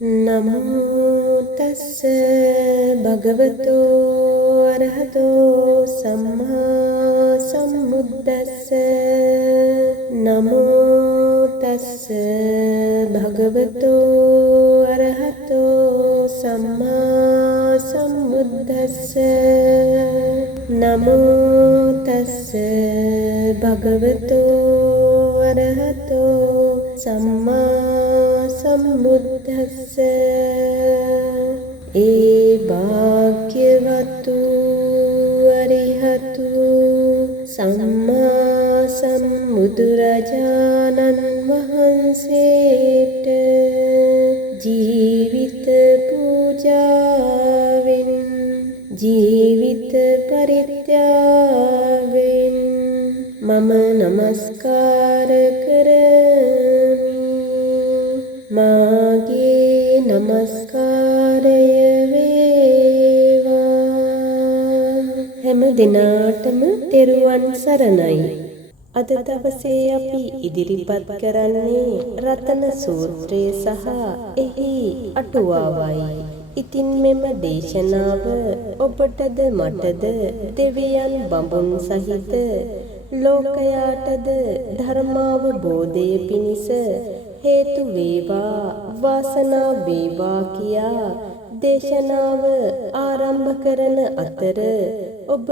නමෝ තස්ස භගවතු අරහතෝ සම්මා සම්බුද්දස්ස නමෝ තස්ස භගවතු අරහතෝ සම්මා සම්බුද්දස්ස නමෝ තස්ස භගවතු අරහතෝ සම්මා සම්බුද්දස්ස ඒ භාග්‍යවතු අරිහතු සම්මා සම්බුදුරජාණන් වහන්සේට ජීවිත පූජාවෙන් ජීවිත පරිත්‍යාගයෙන් මම නමස්කාර කරමි. මාගේ නමස්කාරය වේවා. හැම දිනාටම තෙරුවන් සරණයි. අද දවසේ අපි ඉදිරිපත් කරන්නේ රතන සූත්‍රය සහ එහි අටුවාවයි. ඉතින් මෙම දේශනාව ඔබටද මටද දෙවියන් බඹුන් සහිත ලෝකයාටද ධර්මාවබෝධය පිණිස හේතු වේවා වාසනාව වේවා කියා දේශනාව ආරම්භ කරන අතර ඔබ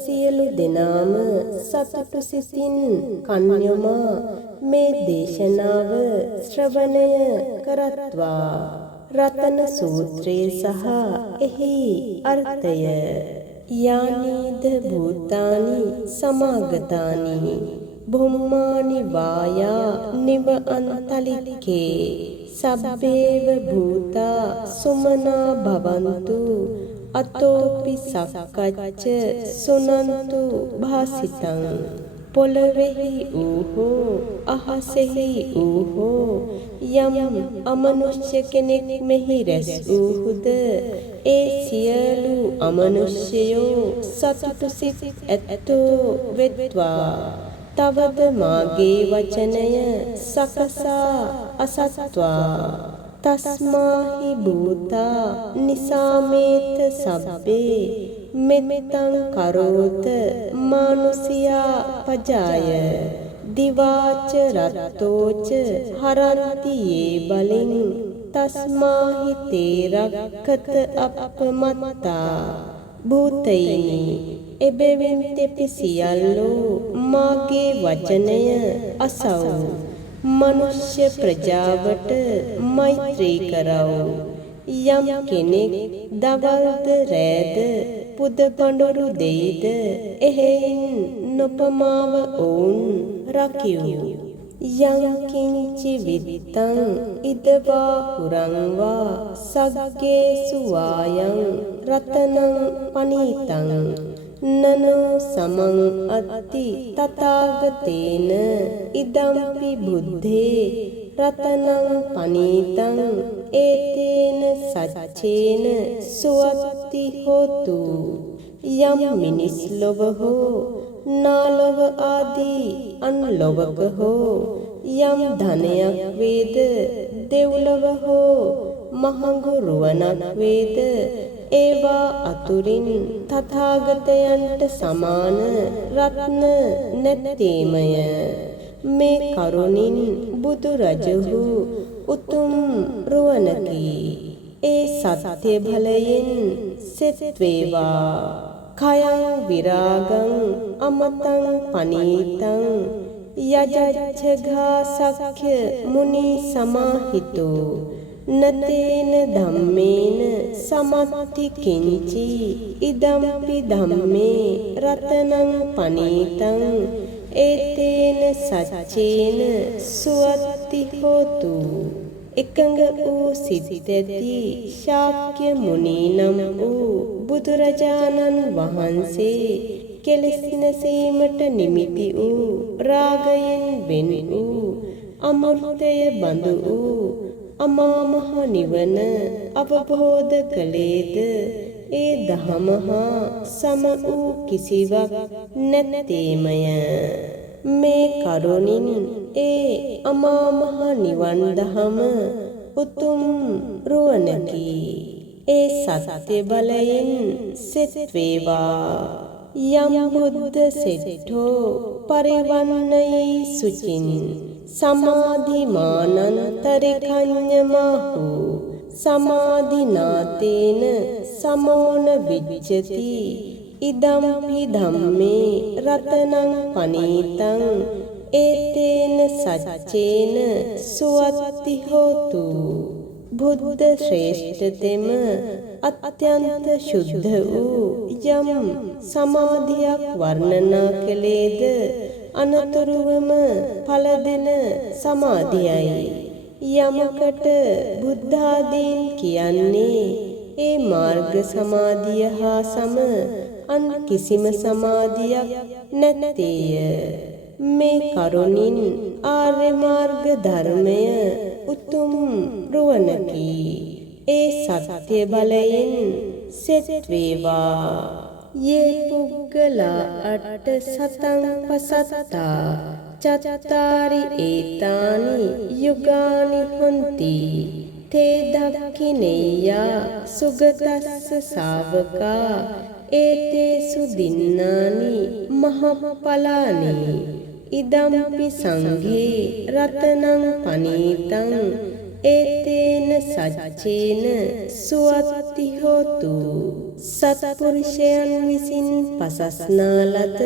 සියලු දෙනාම සතුටු සිතින් කන් යොමා මේ දේශනාව ශ්‍රවණය කරත්වා. රතන සූත්‍රයේ සහ එහි අර්ථය. යානීද භූතානි සමාගතානි බුම්මානි වායා නිව අන්තලික්කේ සබ්බේව භූතා සුමනා භවන්තු අතෝපි සක්කච්ච සුනන්තු භාසිතං. පොළොවෙහි ඌහෝ අහසෙහි ඌහෝ යම් අමනුෂ්‍ය කෙනෙක් මෙහි රැස් වූහුද ඒ සියලු අමනුෂ්‍යයෝ සතුටු සිත් ඇත්තෝ වෙත්වා. තවද මාගේ වචනය සකසා අසත්වා. තස්මාහි භූතා නිසාමේත සබ්බේ මෙත්තං කරෝත මානුසියා පජාය. දිවාච රත්තෝච හරන්ති ඒ බලින් තස්මාහි තේරක්කත අපමත්තා. භූතයිනි එබැවින් තෙපි සියල්ලෝ මාගේ වචනය අසව්. මනුෂ්‍ය ප්‍රජාවට මෛත්‍රී කරව. යම් කෙනෙක් දවල්ද රෑද පුද පඬුරු දෙයිද එහෙයින් නොපමාව ඔවුන් රකිව්. යං කිංචි විත්තං ඉදවා හුරංවා සග්ගේසු වායං රතනං පනීතං නනෝ සමං අත්ති තථාගතේන ඉදම්පි බුද්ධේ රතනං පනීතං ඒතේන සච්චේන සුවත්ති හෝතු. යම් මිනිස් ලොව හෝ නාලොව ආදී අන්ලොවක හෝ යම් ධනයක් වේද දෙව්ලොව හෝ මහඟු රුවනක් වේද ඒවා අතුරින් තථාගතයන්ට සමාන රත්න නැත්තේමය. මේ කරුණින් බුදුරජහු උතුම් රුවනකි. ඒ සත්‍ය බලයෙන් සෙත් වේවා. කයං විරාගං අමතං පනීතං යජච්ඡඝා සක්ඛ්‍ය මුනි සමාහිතෝ නතේන ධම්මේන සමත්ති කිංචි ඉදම්පි ධම්මේ රතනං පනීතං ඒතේන සච්චේන සුවත්ති හෝතු. එකඟ වූ සිත් ඇති ශාක්‍ය මුනි නම් වූ බුදුරජාණන් වහන්සේ කෙලෙස් නැසීමට නිමිති වූ රාගයෙන් වෙන් වූ අමෘතය බඳු වූ අමා මහ නිවන අවබෝධ කළේද ඒ දහමහා සම වූ කිසිවක් නැත්තේමය. මේ කරුණින් ඒ අමා මහ නිවන් දහම උතුම් රුවනකි. ඒ සත්‍ය බලයෙන් සෙත් වේවා. යම් බුද්ධ සෙට්ඨෝ පරිවන්නයි සුචින් සමාධිමානන්තරිකඤ්ඤමාහු සමාධිනාතේන සමෝන විජ්ජති ඉදම්පි ධම්මේ රතනං පනීතං ඒතේන සච්චේන සුවත්ති හෝතු. බුද්ධ ශ්‍රේෂ්ඨතෙම අත්‍යන්ත ශුද්ධ වූ යම් සමාධියක් වර්ණනා කළේද අනතුරුවම ඵල දෙන සමාධියයි. යමකට බුද්ධාදීන් කියන්නේ ඒ මාර්ග සමාධිය හා සම අන් කිසිම සමාධියක් නැත්තේය. මේ කරුණින් ආර්ය මාර්ග ධර්මය උතුම් රුවනකි. ඒ සත්‍ය බලයෙන් සෙත් වේවා. යේ පුග්ගලා අට්ඨ සතං පසත්තා චත්තාරි ඒතානි යුගානි හොන්ති තේ දක්ඛිනේයා සුගතස්ස ශාවකා ඒතේසු දින්නානි මහප්පලානි ඉදම්පි සංඝේ රතනං පනීතං ඒතේන සච්චේන සුවත්ති හෝතු. සත්පුරුෂයන් විසින් පසස්නා ලද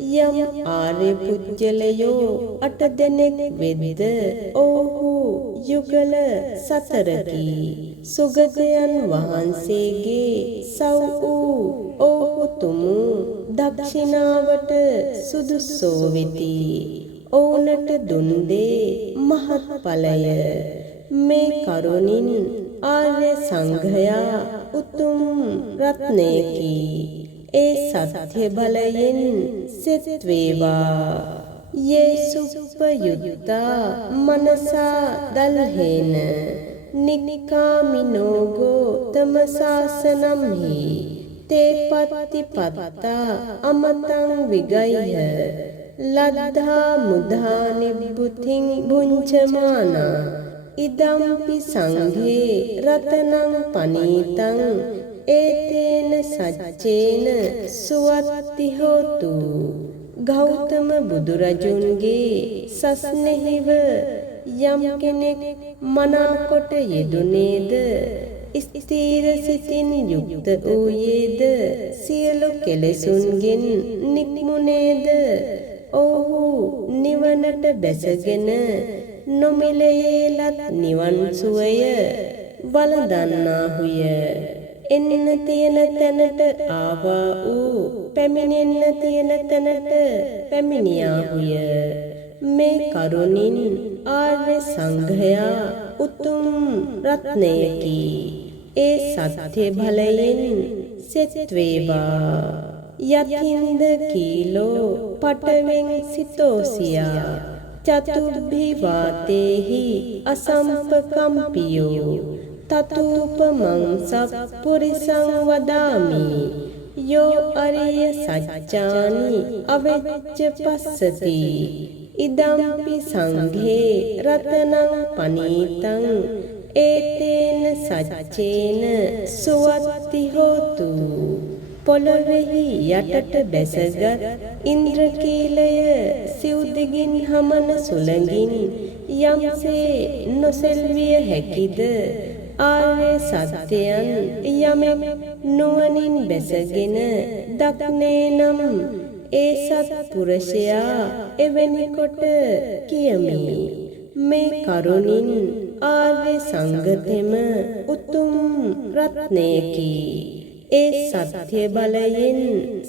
යම් ආර්ය පුජ්‍යලයෝ 8 දෙනෙක් වෙද්ද ඔව්හු යුගල 4කි. සුගතයන් වහන්සේගේ සව් වූ ඔව්හු තුමු දක්ෂිනාවට සුදුස්සෝ වෙති. ඔවුනට දුන් දේ මහත්ඵලය. මේ කරුණින් ආර්ය සංඝයා උතුම් රත්නයකි. ඒ සත්‍ය බලයෙන් සෙත් වේවා. යේසුප්පයුත්තා මනසා දල්හේන නිකාමිනෝගෝ තමසාසනම්හි තේ පත්තිපත්තා අමතං විගය්‍ය ලද්ධා මුධා නිබ්බුතින් බුංචමානා ඉදම්පි සංඝේ රතනං පනීතං ඒතේන සච්චේන සුවත්ති හෝතු. ගෞතම බුදුරජුන්ගේ සස්නෙහිව යම් කෙනෙක් මනාකොට යෙදුනේද ස්ථීර සිතින් යුක්ත වූයේද සියලු කෙලෙසුන්ගෙන් නික්මුනේද ඔහු නිවනට බැසගෙන නොමිලයේලත් නිවන් සුවය වළඳන්නාහුය. එන්න තියෙන තැනට ආවා වූ පැමිණෙන්න තියෙන තැනට පැමිණියාහුය. මේ කරුණින් ආර්ය සංඝයා උතුම් රත්නයකි. ඒ සත්‍ය බලයෙන් සෙත් වේවා. යතින්ද කීලෝ පටවෙන් සිතෝසියා චතුබ්බි වාතේහි අසම්පකම්පියෝ තතූපමං සප්පුරිසං වදාමි යෝ අරිය සච්චානි අවෙච්ච පස්සති ඉදම්පි සංඝේ රතනං පනීතං ඒතේන සච්චේන සුවත්ති හෝතු. පොළොවෙහි යටට බැසගත් ඉන්ද්‍රකීලය සිව්දිගින් හමන සුළඟින් යම්සේ නොසෙල්විය හැකිද ආර්ය සත්‍යයන් යමෙක් නුවණින් බැසගෙන දක්නේ නම් ඒ සත්පුරුෂයා එවැනි කොට කියමි. මේ කරුණින් ආර්ය සංඝතෙම උතුම් රත්නයකි. ඒ සත්‍ය බලයෙන්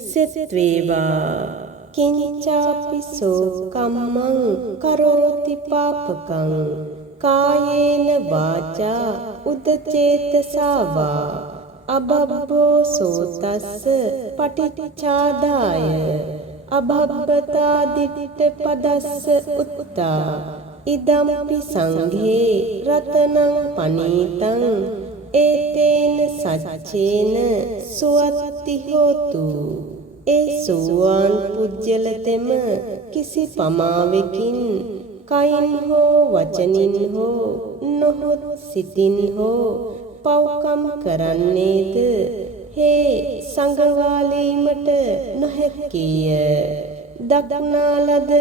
සෙත් වේවා. කිංචාපිසෝ කම්මං කරෝති පාපකං කායේන වාචා උදචේතසාවා අබබ්බෝ සෝතස්ස පටිච්චාදාය අබබ්බතා දිට්ඨ පදස්ස උත්තා ඉදම්පි සංඝේ රතනං පනීතං ඒතේන සච්චේන සුවත්ති හෝතු. ඒ සුවාන් පුජ්‍යලතෙම කිසි පමාවකින් කයින් හෝ වචනින් හෝ නොහොත් සිතින් හෝ පව්කම් කරන්නේද හේ සංගවාලීමට නොහැකිය. දක්නාලද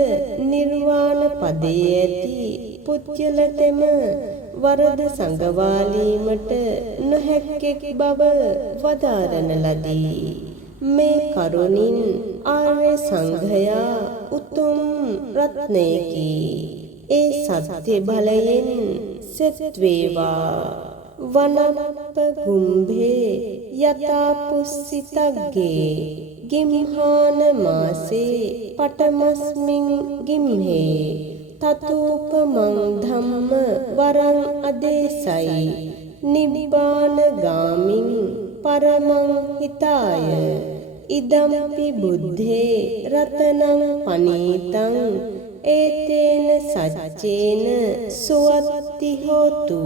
නිර්වාණ පදයේ ඇති පුජ්‍යලතෙම වරද සංගවාලීමට නොහැක්කෙක් බව වදාරන ලදී. මේ කරුණින් ආර්ය සංඝයා උතුම් රත්නයකි. ඒ සත්‍ය බලයෙන් සෙත් වේවා. වනප්ප ගුම්භේ යතා පුස්සිතග්ගේ ගිම්හාන මාසේ පටමස්මින් ගිම්හේ තතූපමං ධම්ම වරං අදේසයි නිබ්බාන ගාමින් පරමං හිතාය ඉදම්පි බුද්ධේ රතනං පනීතං ඒතේන සච්චේන සුවත්ති හෝතු.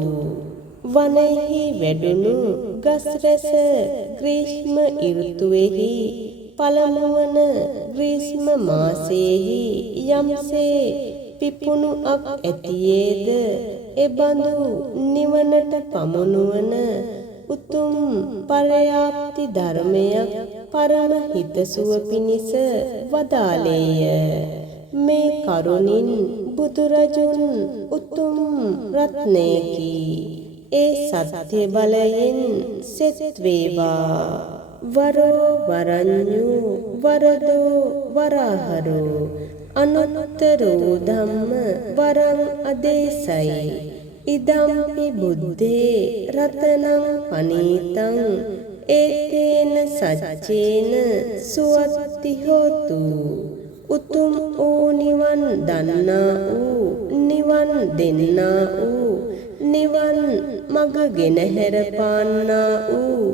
වනයෙහි වැඩුණු ගස් රැස ග්‍රීෂ්ම ඍතුවේහි පළමුවන ග්‍රීෂ්ම මාසයේහි යම්සේ පිපුණු අක් ඇතියේද එබඳු නිවනට පමුණුවන උතුම් පරයාප්ති ධර්මයක් පරම හිතසුව පිණිස වදාළේය. මේ කරුණින් බුදුරජුන් උතුම් රත්නයකි. ඒ සත්‍ය බලයෙන් සෙත් වේවා. වරෝ වරඤ්ඤු වරදෝ වරහරෝ අනුත්තරෝ ධම්ම වරං අදේසයි ඉදම්පි බුද්ධේ රතනං පනීතං ඒතේන සච්චේන සුවත්ති හෝතු. උතුම් වූ නිවන් දන්නා වූ නිවන් දෙන්නා වූ නිවන් මග ගෙනහැර පාන්නා වූ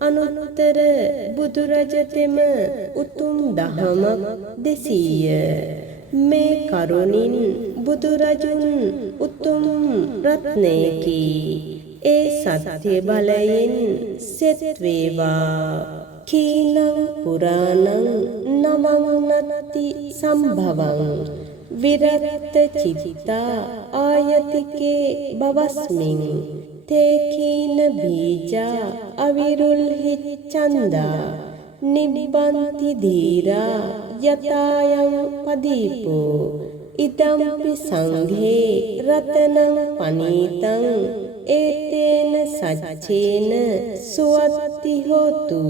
අනුත්තර බුදුරජතෙම උතුම් දහමක් දෙසීය. මේ කරුණින් බුදුරජුන් උතුම් රත්නයකි. ඒ සත්‍ය බලයෙන් සෙත් වේවා. කීනං පුරාණං නමං නත්ති සම්භවං විරත්ත චිත්තා ආයතිකේ බවස්මින් තේ කීන බීජා අවිරුල්හි චන්දා නිබ්බන්ති ධීරා යතායං පදීපෝ ඉදම්පි සංඝේ රතනං පනීතං ඒතේන සච්චේන සුවත්ති හෝතු.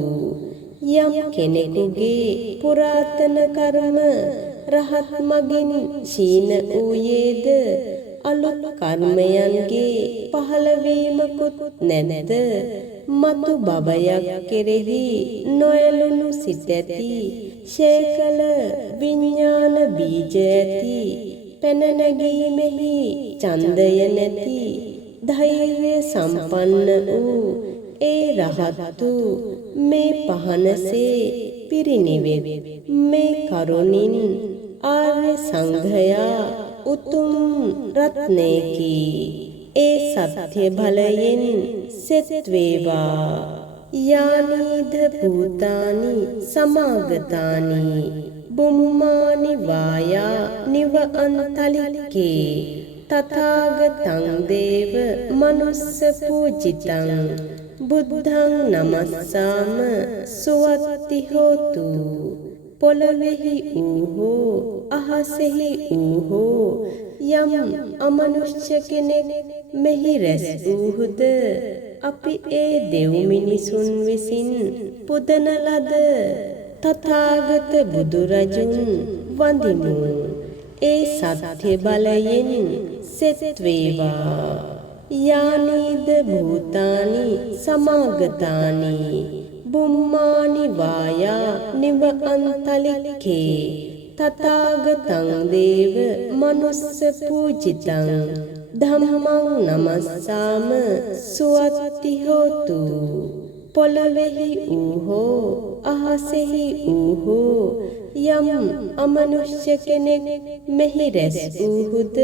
යම් කෙනෙකුගේ පුරාතන කර්ම රහත් මගින් ශීන වූයේද අලුත් කර්මයන්ගේ පහළවීමකුත් නැද්ද මතු බබයක් කෙරෙහි නොයලුණු සිත ඇති ශේකල විඥාන බීජ ඇති පැන නැගීමෙහි ඡන්දය නැති ධෛර්ය සම්පන්න වූ ඒ රහත්තු මේ පහනසේ පිරිනිවෙත්. මේ කරුණින් ආර්ය සංඝයා උතුම් රත්නයකි. ඒ සත්‍ය බලයෙන් සෙත් වේවා. යානිද භූතානි සමාගතානි බුම්මානි වායා නිව අන්තලිකේ තථාගතං දේව මනුස්ස පූජිතං බුද්ධං නමස්සාම සුවත්ති හෝතු. පොළොවෙහි ඌහෝ අහසෙහි ඌහෝ යම් අමනුෂ්‍ය කෙනෙක් මෙහි රැස් වූහුද අපි ඒ දෙව් මිනිසුන් විසින් පුදන ලද තථාගත බුදුරජුන් වඳිමු. ඒ සත්‍ය බලයෙන් සෙත් වේවා. යානිද භූතානි සමාගතානි බුම්මානි වායා නිව අන්තලිකේ තථාගතං දේව මනුස්ස පූජිතං ධම්මං නමස්සාම සුවත්ති හෝතු. පොළොවෙහි ඌහෝ අහසෙහි ඌහෝ යම් අමනුෂ්‍ය කෙනෙක් මෙහි රැස් වූහුද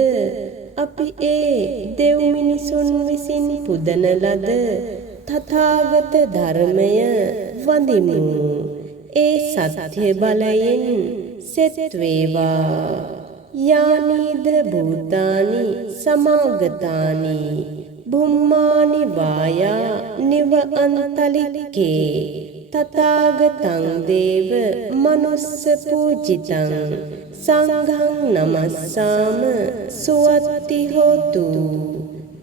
අපි ඒ දෙව් මිනිසුන් විසින් පුදන ලද තථාගත ධර්මය වඳිමු. ඒ සත්‍ය බලයෙන් සෙත් වේවා. යානිද භූතානි සමාගතානි බුම්මානි වායා නිව අන්තලික්කේ තථාගතං දේව මනුස්ස පූජිතං සංඝං නමස්සාම සුවත්ති හෝතු.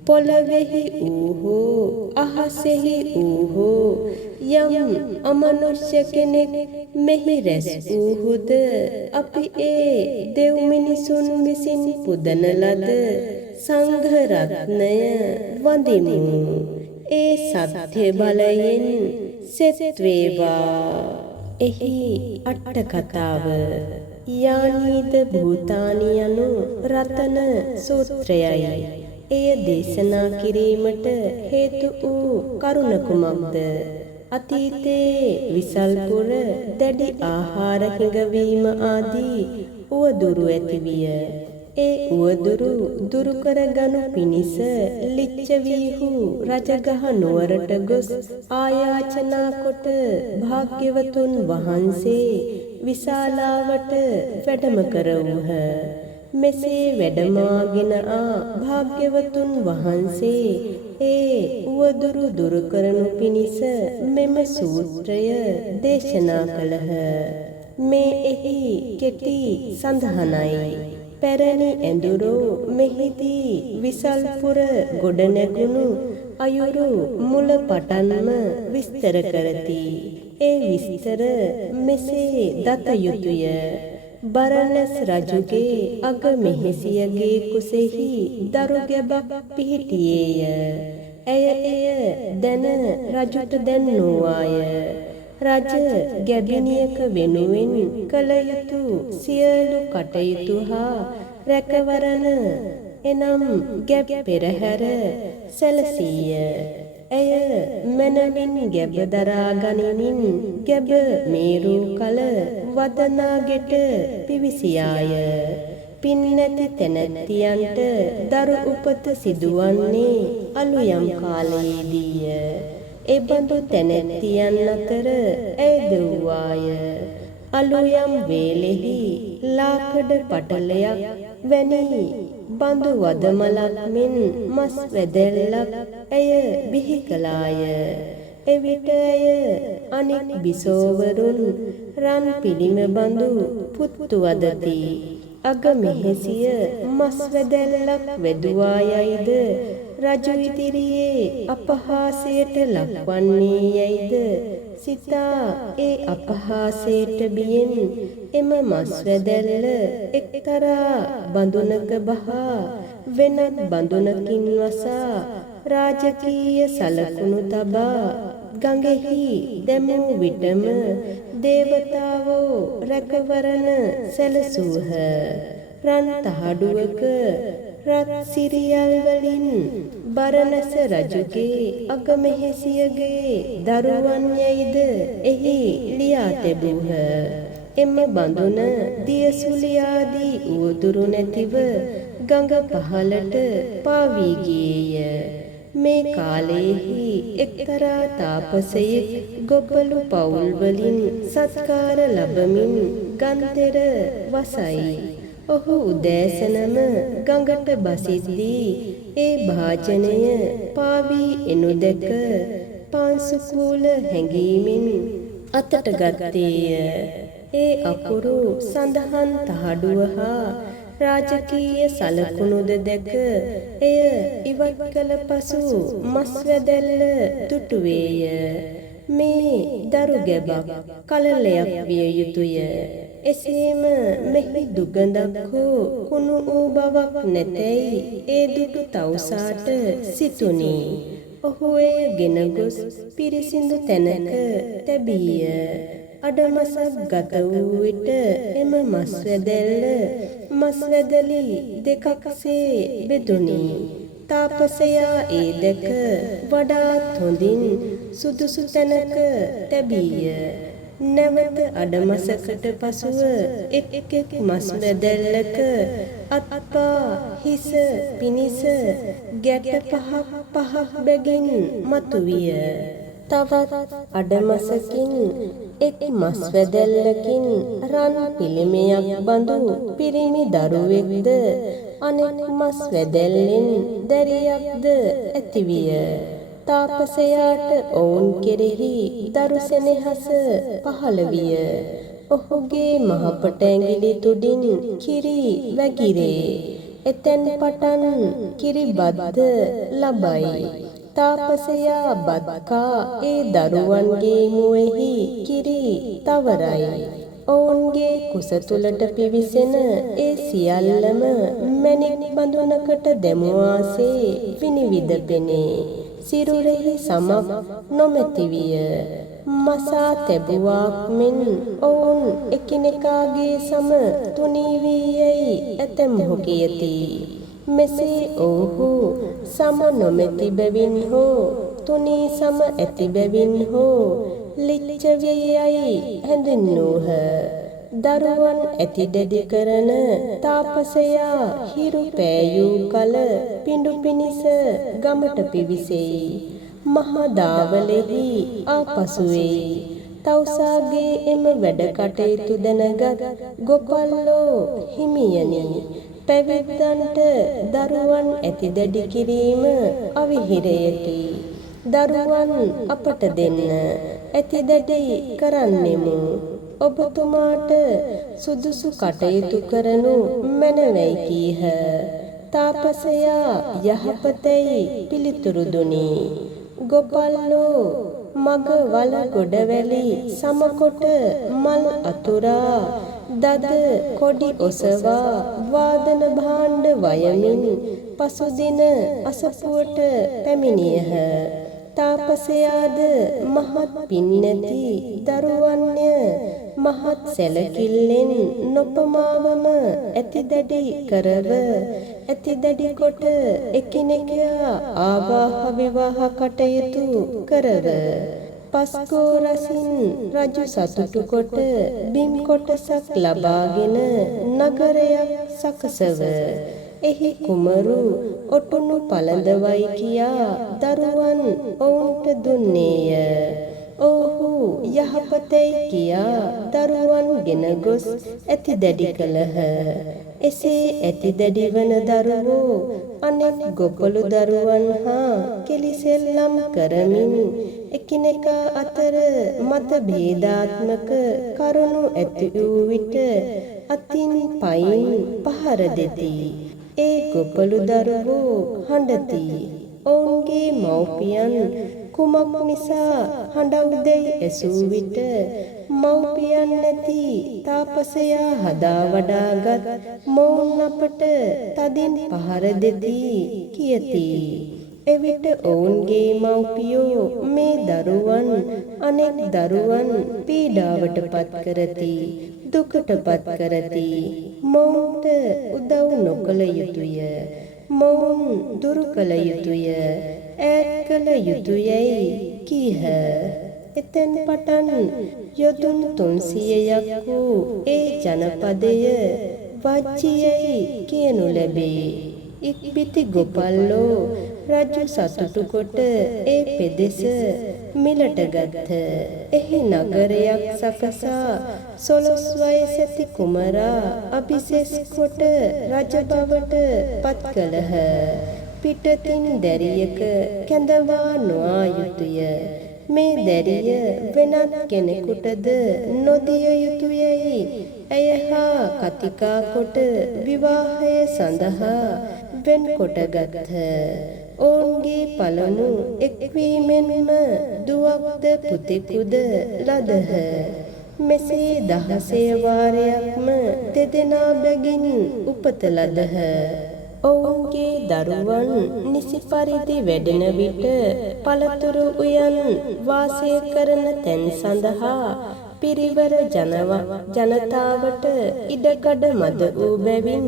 පොළවෙහි ඌහෝ අහසෙහි ඌහෝ යම් අමනුෂ්‍ය කෙනෙක් මෙහි රැස් වූහුද අපි ඒ දෙව් මිනිසුන් විසින් පුදන ලද සංඝ රත්නය වඳිමු. ඒ සත්‍ය බලයෙන් සෙත් වේවා. එහි අට කතාව යානීද භූතානි යනු රතන සූත්‍රයයි. එය දේශනා කිරීමට හේතු වූ කරුණ කුමක්ද? අතීතයේ විසල්පුර දැඩි ආහාර හිඟවීම ආදී උවදුරු ඇතිවිය. ඒ උවදුරු දුරු කරගනු පිණිස ලිච්ඡවීහු රජගහ නුවරට ගොස් ආයාචනා කොට භාග්‍යවතුන් වහන්සේ විශාලාවට වැඩම කරවූහ. මෙසේ වැඩමාගෙන භාග්‍යවතුන් වහන්සේ ඒ උවදුරු දුරු කරනු පිණිස මෙම සූත්‍රය දේශනා කළහ. මේ එහි කෙටි සඳහනයි. පැරණි ඇඳුරෝ මෙහිදී විසල්පුර ගොඩනැගුණු අයුරු මුල පටන්ම විස්තර කරති. ඒ විස්තර මෙසේ දත යුතුය. බරණැස් රජුගේ අගමෙහෙසියගේ කුසෙහි දරු ගැබක් පිහිටියේය. එය දැන රජුට දැන්වූවාය. රජ ගැබිනියක වෙනුවෙන් කළ යුතු සියලු කටයුතු හා රැකවරණ එනම් ගැබ් පෙරහැර සැලසීය. ඇය මැනවින් ගැබ දරා ගනිමින් ගැබ මේරූ කල වදනාගෙට පිවිසියාය. පින් නැති තැනැත්තියන්ට දරු උපත සිදුවන්නේ අලුයම් කාලයේදීය. එබඳු තැනැත්තියන් අතර ඇයද වූවාය. අලුයම් වේලෙහි ලාකඩ පටලයක් වැනි බඳු වදමලක් මෙන් මස් වැදැල්ලක් ඇය බිහි කළාය. එවිට ඇය අනික් බිසෝවරුන් රන් පිළිම බඳු පුත්තු වදති. අගමෙහෙසිය මස් වැදැල්ලක් වැදුවා යයිද රජු ඉදිරියේ අපහාසයට ලක්වන්නේ යයිද සිතා ඒ අපහාසයට බියෙන් එම මස් වැදැල්ල එක්තරා බඳුනක බහා වෙනත් බඳුනකින් වසා රාජකීය සලකුණු තබා ගඟෙහි දැමූ විටම දේවතාවෝ රැකවරණ සැලසූහ. රන් තහඩුවක රත් සිරියල් වලින් බරණැස රජුගේ අගමෙහෙසියගේ දරුවන් යයිද එහි ලියා තැබූහ. එම බඳුන දියසුලි ආදී උවදුරු නැතිව ගඟ පහළට පාවී ගියේය. මේ කාලයේහි එක්තරා තාපසයෙක් ගොපළු පවුල් වලින් සත්කාර ලබමින් ගන්තෙර වසයි. ඔහු උදෑසනම ගඟට බසිද්දී ඒ භාජනය පාවී එනු දැක පාංශුකූල හැඟීමෙන් අතට ගත්තේය. ඒ අකුරු සඳහන් තහඩුව හා රාජකීය සලකුණුද දැක එය ඉවත් කළ පසු මස් වැදැල්ල දුටුවේය. මේ දරු ගැබක් කලලයක් විය යුතුය. එසේම මෙහි දුගඳක් හෝ කුණු වූ බවක් නැතැයි ඒ දුටු තවුසාට සිතුනි. ඔහු එය ගෙන ගොස් පිරිසිදු තැනක තැබීය. අඩමසක් ගත වූ විට එම මස් වැදැල්ල මස් වැදලි දෙකක්සේ බෙදුනි. තාපසයා ඒ දැක වඩාත් හොඳින් සුදුසු තැනක තැබීය. නැවත අඩමසකට පසුව එක් මස් වැදැල්ලක අත්පා හිස පිනිස ගැට පහක් බැගින් මතුවිය. තවත් අඩමසකින් එක් මස් වැදැල්ලකින් රන් පිළිමයක් බඳු පිරිමි දරුවෙක්ද අනෙක් මස් වැදැල්ලෙන් දැරියක්ද ඇතිවිය. තාපසයාට ඔවුන් කෙරෙහි දරු සෙනෙහස පහළ විය. ඔහුගේ මහපට ඇඟිලි තුඩින් කිරි වැගිරේ. එතෙන් පටන් කිරි බද්ද ලබයි. තාපසයා බද්කා ඒ දරුවන්ගේ මුවෙහි කිරි තවරයි. ඔවුන්ගේ කුස තුලට පිවිසෙන ඒ සියල්ලම මැණික් බඳුනකට දැමුවාසේ විනිවිද පෙනේ. සිරුරෙහි සමක් නොමැති විය. මසා තැබුවාක් මෙන් ඔවුන් එකිනෙකාගේ සම තුනී වී යයි ඇතැම්හු කියති. මෙසේ ඔවුහු සම නොමැති බැවින් හෝ තුනී සම ඇති බැවින් හෝ ලිච්ඡවි යයි හැඳින්වූහ. දරුවන් ඇති දැඩි කරන තාපසයා හිරු පෑයූ කල පිඬු පිනිස ගමට පිවිසෙයි. මහා දාවලෙහි ආපසු වෙයි. තවුසාගේ එම වැඩ කටයුතු දැනගත් ගොපල්ලෝ හිමියනි, පැවිද්දන්ට දරුවන් ඇති දැඩි කිරීම අවිහිරයකි. දරුවන් අපට දෙන්න, ඇති දැඩි කරන්නෙමු. ඔබතුමාට සුදුසු කටයුතු කරනු මැනවයි කීහ. තාපසයා යහපතයි පිළිතුරු දුනි. ගොපල්ලෝ මග වල ගොඩවැලි සමකොට මල් අතුරා දද කොඩි ඔසවා වාදන භාණ්ඩ වයමින් පසුදින අසපුවට පැමිණියහ. තාපසයාද මහත් පින් නැති දරුවන්ය මහත් සැලකිල්ලෙන් නොපමාවම ඇති දැඩි කරව ඇති දැඩි කොට එකිනෙකා ආවාහ විවාහ කටයුතු කරව. පස්කෝ රසින් රජු සතුටු කොට බිම් කොටසක් ලබාගෙන නගරයක් සකසව. එහි කුමරු ඔටුනු පළඳවයි කියා දරුවන් ඔවුන්ට දුන්නේය. ඔහු යහපතයි කියා දරුවන් ගෙන ගොස් ඇති දැඩි කළහ. එසේ ඇති දැඩි වන දරුවෝ අනෙක් ගොපළු දරුවන් හා කෙලිසෙල්ලම් කරමින් එකිනෙකා අතර මත භේදාත්මක කරුණු ඇති වූ විට අතින් පයින් පහර දෙති. ඒ ගොපළු දරුවෝ හඬති. ඔවුන්ගේ මව්පියන් කුමක් නිසා හඬවුදැයි ඇසූ විට මව්පියන් නැති තාපසයා හදා වඩාගත් මොවුන් අපට තදින් පහර දෙති කියති. එවිට ඔවුන්ගේ මව්පියෝ මේ දරුවන් අනෙක් දරුවන් පීඩාවට පත් කරති, දුකට පත් කරති. මොවුන්ට උදව් නොකළ යුතුය. මොවුන් දුරු කළ යුතුය, ඈත් කළ යුතුයයි කීහ. එතෙන් පටන් යොදුන් 300ක් වූ ඒ ජනපදය වජ්ජියයි කියනු ලැබේ. ඉක්බිති ගොපල්ලෝ රජු සතුටු කොට ඒ පෙදෙස මිලට ගත්හ. එහි නගරයක් සකසා 16 වයසැති කුමරා අභිෂේක් කොට රජ බවට පත් කළහ. පිටතින් දැරියක කැඳවා නොආ යුතුය. මේ දැරිය වෙනත් කෙනෙකුටද නොදිය යුතුයයි ඇය හා කතිකා කොට විවාහය සඳහා වෙන් කොට ගත්හ. ඔවුන්ගේ පළමු එක්වීමෙන්ම දුවක්ද පුතෙකුද ලදහ. මෙසේ 16 වාරයක්ම දෙදෙනා බැගින් උපත ලදහ. ඔවුන්ගේ දරුවන් නිසි පරිදි වැඩෙන විට පළතුරු උයන් වාසය කරන තැන් සඳහා පිරිවර ජනතාවට ඉඩකඩ මද වූ බැවින්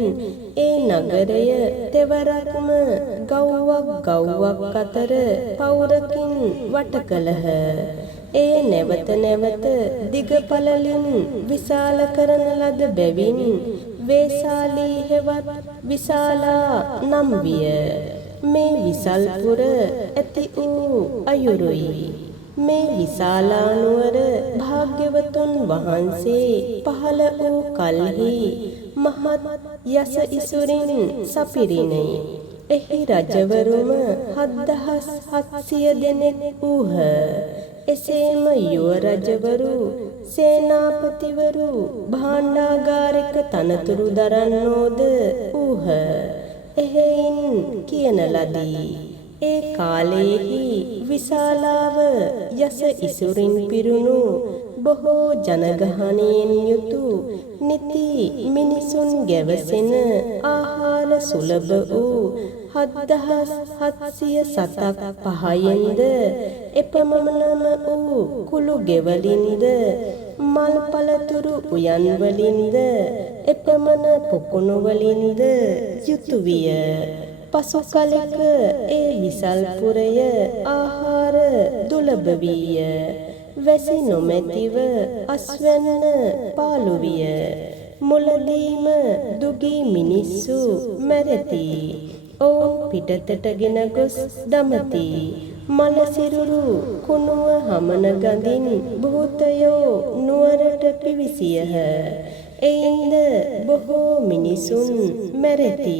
ඒ නගරය තෙවරක්ම ගව්වක් අතර පවුරකින් වට කළහ. එය නැවත නැවත දිග පළලින් විශාල කරන ලද බැවින් වේසාලී හෙවත් විශාලා නම් විය. මේ විසල්පුර ඇති වූ අයුරුයි. මේ විශාලා නුවර භාග්‍යවතුන් වහන්සේ පහළ වූ කල්හි මහත් යස ඉසුරින් සපිරිනේ. එහි රජවරුම 7700 දෙනෙක් වූහ. එසේම යුව රජවරු, සේනාපතිවරු, භාණ්ඩාගාරික තනතුරු දරන්නෝද වූහ. එහෙයින් කියන ලදී. ඒ කාලයේහි විශාලාව යස ඉසුරින් පිරුණු බොහෝ ජනගහනයෙන් යුතු නිති මිනිසුන් ගැවසෙන ආහාර සුලභ වූ 7707ක් පහයෙන්ද එපමණම වූ කුළු ගෙවලින්ද මල් පළතුරු උයන් වලින්ද එපමණ පොකුණු වලින්ද යුතු විය. පසු කලෙක ඒ විසල්පුරය ආහාර දුලභ විය. වැසි නොමැතිව අස්වැන්න පාළු විය. මුලදීම දුගී මිනිස්සු මැරෙති. ඔවුන් පිටතට ගෙන ගොස් දමති. මල සිරුරු කුණුව හමන ගඳින් භූතයෝ නුවරට පිවිසියහ. එයින්ද බොහෝ මිනිසුන් මැරෙති.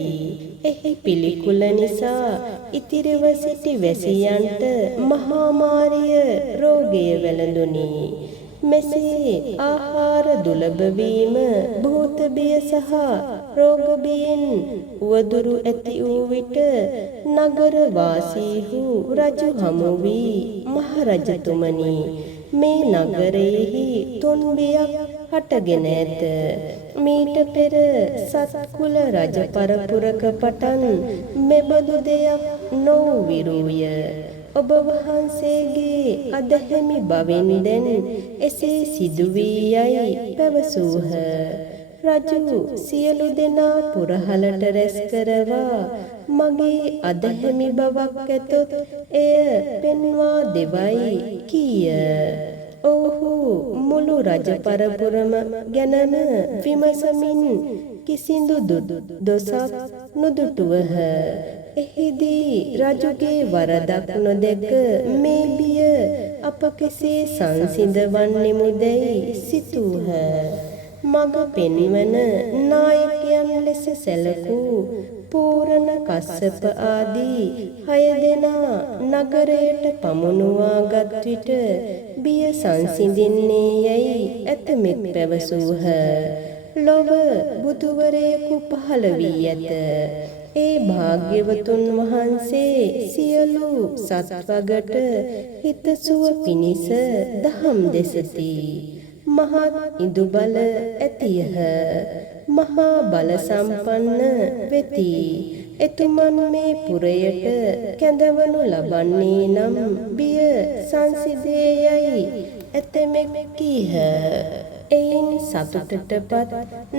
එහි පිළිකුල නිසා ඉතිරිව සිටි වැසියන්ට මහා මාරිය රෝගය වැළඳුනි. මෙසේ ආහාර දුලභ වීම භූත බිය සහ රෝග බියෙන් උවදුරු ඇති වූ විට නගර වාසීහු රජු හමු වී මහරජතුමනි, මේ නගරයෙහි තුන් බියක් හටගෙන ඇත. මීට පෙර සත්කුල රජ පරපුරක පටන් මෙබඳු දෙයක් නොවිරුය. ඔබ වහන්සේගේ අදහැමි බවෙන් දැන් එසේ සිදුවී යයි පැවසූහ. රජු සියලු දෙනා පුරහලට රැස් කරවා මගේ අදහැමි බවක් ඇතොත් එය පෙන්වා දෙවයි කීය. ඔහු මුළු රජ පරපුරම ගැනම විමසමින් කිසිදු දොසක් නොදුටුවහ. එහිදී රජුගේ වරදක් නොදැක මේ බිය අප කෙසේ සංසිඳවන්නෙමුදැයි සිතූහ. මග පෙන්වන නායකයන් ලෙස සැලකූ පූරණ කස්සප ආදී 6 දෙනා නගරයට පමුණුවාගත් විට බිය සංසිඳින්නේ යැයි ඇතමෙක් පැවසූහ. ලොව බුදුවරයෙකු පහළ වී ඇත. ඒ භාග්‍යවතුන් වහන්සේ සියලු සත්වගට හිතසුව පිණිස දහම් දෙසති. මහත් ඉදුබල ඇතියහ. මහා බල සම්පන්න වෙති. එතුමන් මේ පුරයට කැඳවනු ලබන්නේ නම් බිය සංසිදේයයි ඇතමෙක් කීහ. එයින් සතුටටපත්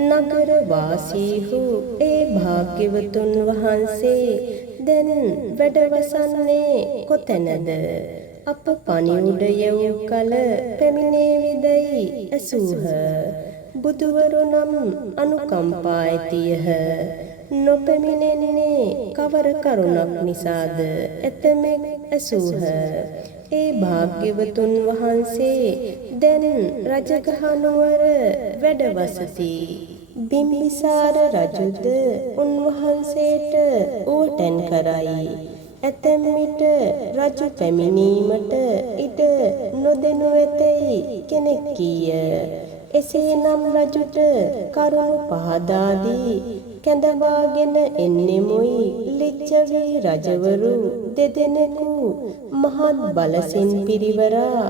නගර වාසීහු ඒ භාග්‍යවතුන් වහන්සේ දැන් වැඩවසන්නේ කොතැනද? අප පණිවුඩ යවූ කල පැමිණේවිදැයි ඇසූහ. බුදුවරු නම් අනුකම්පා ඇතියහ. නොපැමිණෙන්නේ කවර කරුණක් නිසාද? ඇතමෙක් ඇසූහ. ඒ භාග්‍යවතුන් වහන්සේ දැන් රජගහ නුවර වැඩවසති. බිම්බිසාර රජුද උන්වහන්සේට උවටැන් කරයි. ඇතැම් විට රජු පැමිණීමට ඉඩ නොදෙනු ඇතැයි කෙනෙක් කීය. එසේනම් රජුට කරුණු පහදා දී කැඳවාගෙන එන්නෙමුයි ලිච්ඡවි රජවරු දෙදෙනෙකු මහත් බලසින් පිරිවරා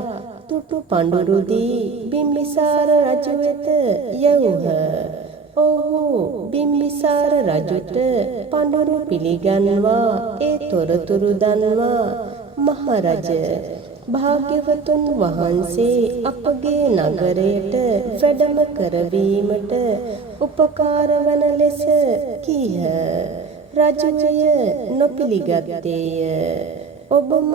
තුටු පඬුරු දී බිම්බිසාර රජු වෙත යවූහ. ඔහු බිම්බිසාර රජුට පඬුරු පිළිගන්වා ඒ තොරතුරු දන්වා මහරජ, භාග්‍යවතුන් වහන්සේ අපගේ නගරයට වැඩම කරවීමට උපකාර වන ලෙස කීහ. රජුය නොපිළිගත්තේය. ඔබම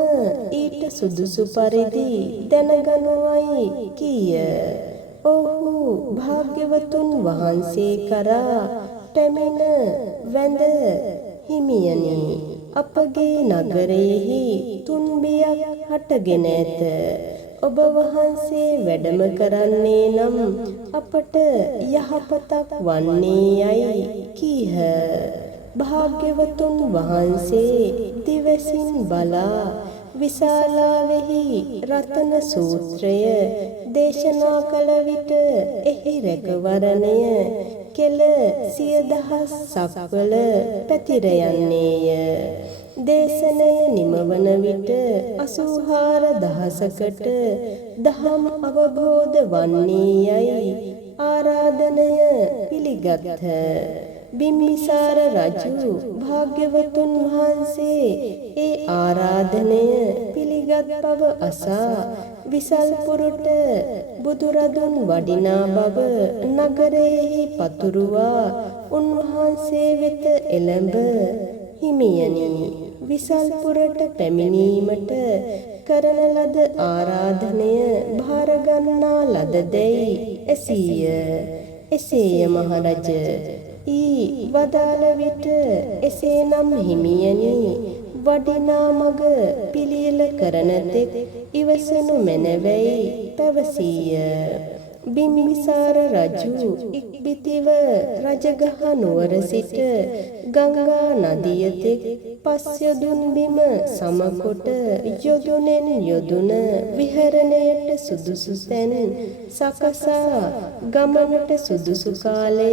ඊට සුදුසු පරිදි දැනගනුවයි කීය. ඔහු භාග්‍යවතුන් වහන්සේ කරා පැමිණ වැඳ හිමියනි, අපගේ නගරයෙහි තුන් බියක් හටගෙන ඇත. ඔබ වහන්සේ වැඩම කරන්නේ නම් අපට යහපතක් වන්නේ යයි කීහ. භාග්‍යවතුන් වහන්සේ දිවසින් බලා විශාලාවෙහි රතන සූත්‍රය දේශනා කළ විට එහි රැකවරණය කෙල 100,000 සක්වල පැතිර යන්නේය. දේශනය නිමවන විට 84,000කට දහම් අවබෝධ වන්නේ යයි ආරාධනය පිළිගත්හ. බිම්බිසාර රජු භාග්‍යවතුන් වහන්සේ ඒ ආරාධනය පිළිගත් බව අසා විසල්පුරට බුදුරදුන් වඩිනා බව නගරයෙහි පතුරුවා උන්වහන්සේ වෙත එළඹ හිමියනි විසල්පුරට පැමිණීමට කරන ලද ආරාධනය භාරගන්නා ලදදැයි ඇසීය. එසේය මහරජ. ඊ වදාළ විට එසේනම් හිමියනි වඩිනා මග පිළියෙල කරන තෙක් ඉවසනු මැනවැයි පැවසීය. බිම්බිසාර රජු ඉක්බිතිව රජගහ නුවර සිට ගංගා නදිය තෙක් පස් යොදුන් බිම සමකොට යොදුනෙන් යොදුන විහරණයට සුදුසු තැන් සකසා ගමනට සුදුසු කාලය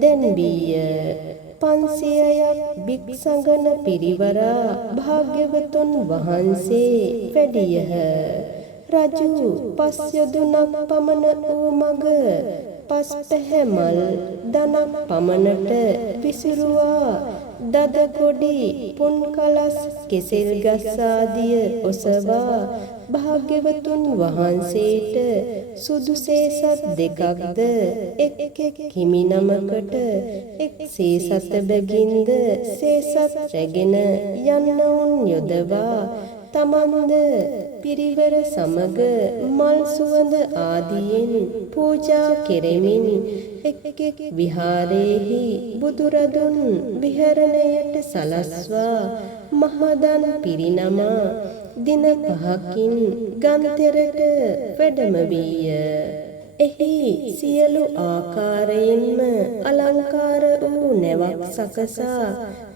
දැන්වීය. 500ක් භික්ෂුසඟන පිරිවරා භාග්‍යවතුන් වහන්සේ වැඩියහ. රජු පස් යොදුනක් පමණ වූ මග පස් පැහැමල් දනක් පමණට විසිරුවා දද කොඩි පුන් කලස් කෙසෙල් ගස් ආදිය ඔසවා භාග්‍යවතුන් වහන්සේට සුදු සේසත් දෙකක්ද එක් හිමි නමකට එක් සේසත බැගින්ද සේසත් රැගෙන යන්නවුන් යොදවා තමන්ද පිරිවර සමග මල් සුවඳ ආදියෙන් පූජා කෙරෙමින් එක් විහාරයේහි බුදුරදුන් විහරණයට සලස්වා මහදන් පිරිනමා දින 5කින් ගන්තෙරට වැඩම වීය. එහි සියලු ආකාරයෙන්ම අලංකාර වූ නැවක් සකසා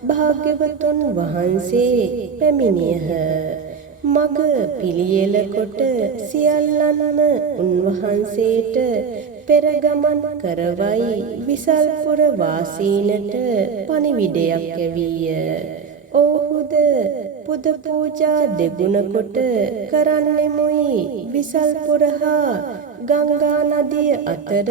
භාග්‍යවතුන් වහන්සේ පැමිණියහ. මග පිළියෙල කොට සියල්ලන්ම උන්වහන්සේට පෙරගමන් කරවයි විසල්පුර වාසීනට පණිවිඩයක් ඇවීය. ඔවුහුද පුද පූජා දෙගුණ කොට කරන්නෙමුයි විසල්පුර හා ගංගා නදිය අතර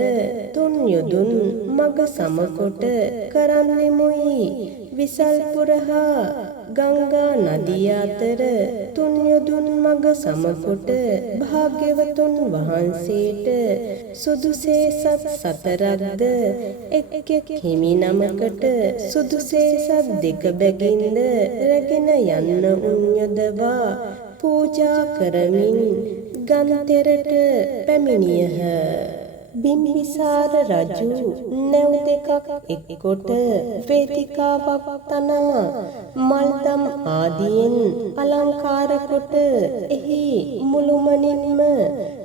තුන් යොදුන් මග සමකොට කරන්නෙමුයි විසල්පුර හා ගංගා නදිය අතර තුන් යොදුන් මග සමකොට භාග්‍යවතුන් වහන්සේට සුදු සේසත් 4ක්ද එක් හිමි නමකට සුදු සේසත් 2 බැගින්ද රැගෙන යන්න උන්යදවා පූජා කරමින් ගන්තෙරට පැමිණියහ. බිම්බිසාර රජු නැව් දෙකක් එක්කොට වේදිකාවක් තනා මල්දම් ආදියෙන් අලංකාර කොට එහි මුළුමනින්ම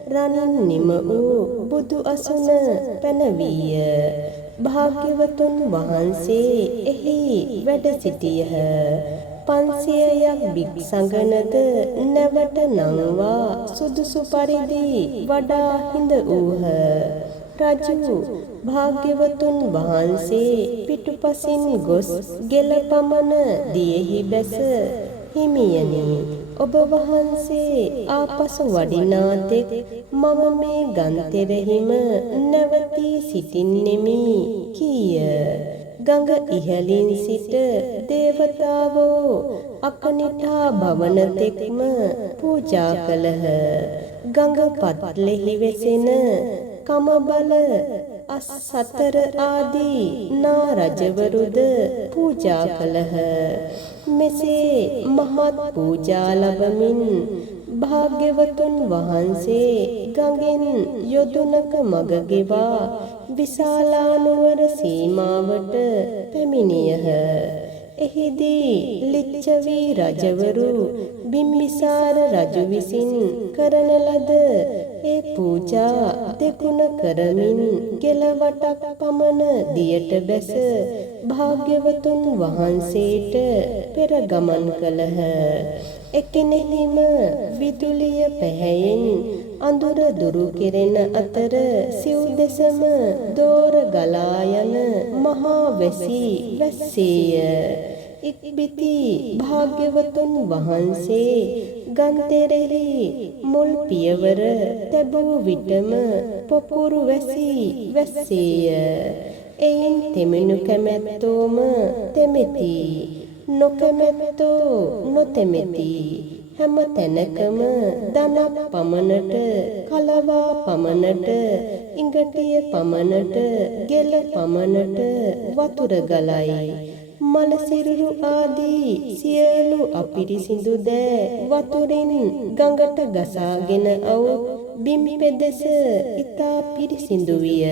රනින් නිම වූ බුදු අසුන පැනවීය. භාග්‍යවතුන් වහන්සේ එහි වැඩ සිටියහ. 500ක් භික්ෂුසඟනද නැවට නංවා සුදුසු පරිදි වඩා හිඳ වූහ. රජු භාග්‍යවතුන් වහන්සේ පිටුපසින් ගොස් ගෙල පමණ දියෙහි බැස හිමියනි ඔබ වහන්සේ ආපසු වඩිනා තෙක් මම මේ ගන්තෙරෙහිම නැවතී සිටින්නෙමි කීය. ගඟ ඉහළින් සිට දේවතාවෝ අකනිටා භවන තෙක්ම පූජා කළහ. ගඟ පත්ලෙහි වෙසෙන කමබල අස් 4 ආදී නා රජවරුද පූජා කළහ. මෙසේ මහත් පූජා ලැබමින් භාග්‍යවතුන් වහන්සේ ගඟෙන් යොදුනක මග ගෙවා විශාලානුවර සීමාවට පැමිණියහ. එහිදී ලිච්ඡවි රජවරු බිම්බිසාර රජු විසින් කරන ලද ඒ පූජා දෙකුණ කරමින් කෙළවටක් පමණ දියට බැස භාග්‍යවතුන් වහන්සේට පෙර ගමන් කළහ. එකිනෙහිම විදුලිය පැහැයෙන් අඳුර දුරු කෙරෙන අතර සිව් දෙසම දෝර ගලා යන මහා වැසි වැස්සේය. ඉක්බිති භාග්‍යවතුන් වහන්සේ ගන්තෙරෙහි මුල් පියවර තැබූ විටම පොකුරු වැසි වැස්සේය. එයින් තෙමෙනු කැමැත්තෝම තෙමෙති, නොකැමැත්තෝ නොතෙමෙති. හැම තැනකම දනක් පමණට, කලවා පමණට, ඉඟටිය පමණට, ගෙල පමණට වතුර ගලයි. මල සිරුරු ආදී සියලු අපිරිසිදු දෑ වතුරින් ගඟට ගසාගෙන අවුත් බිම් පෙදෙස ඉතා පිරිසිදු විය.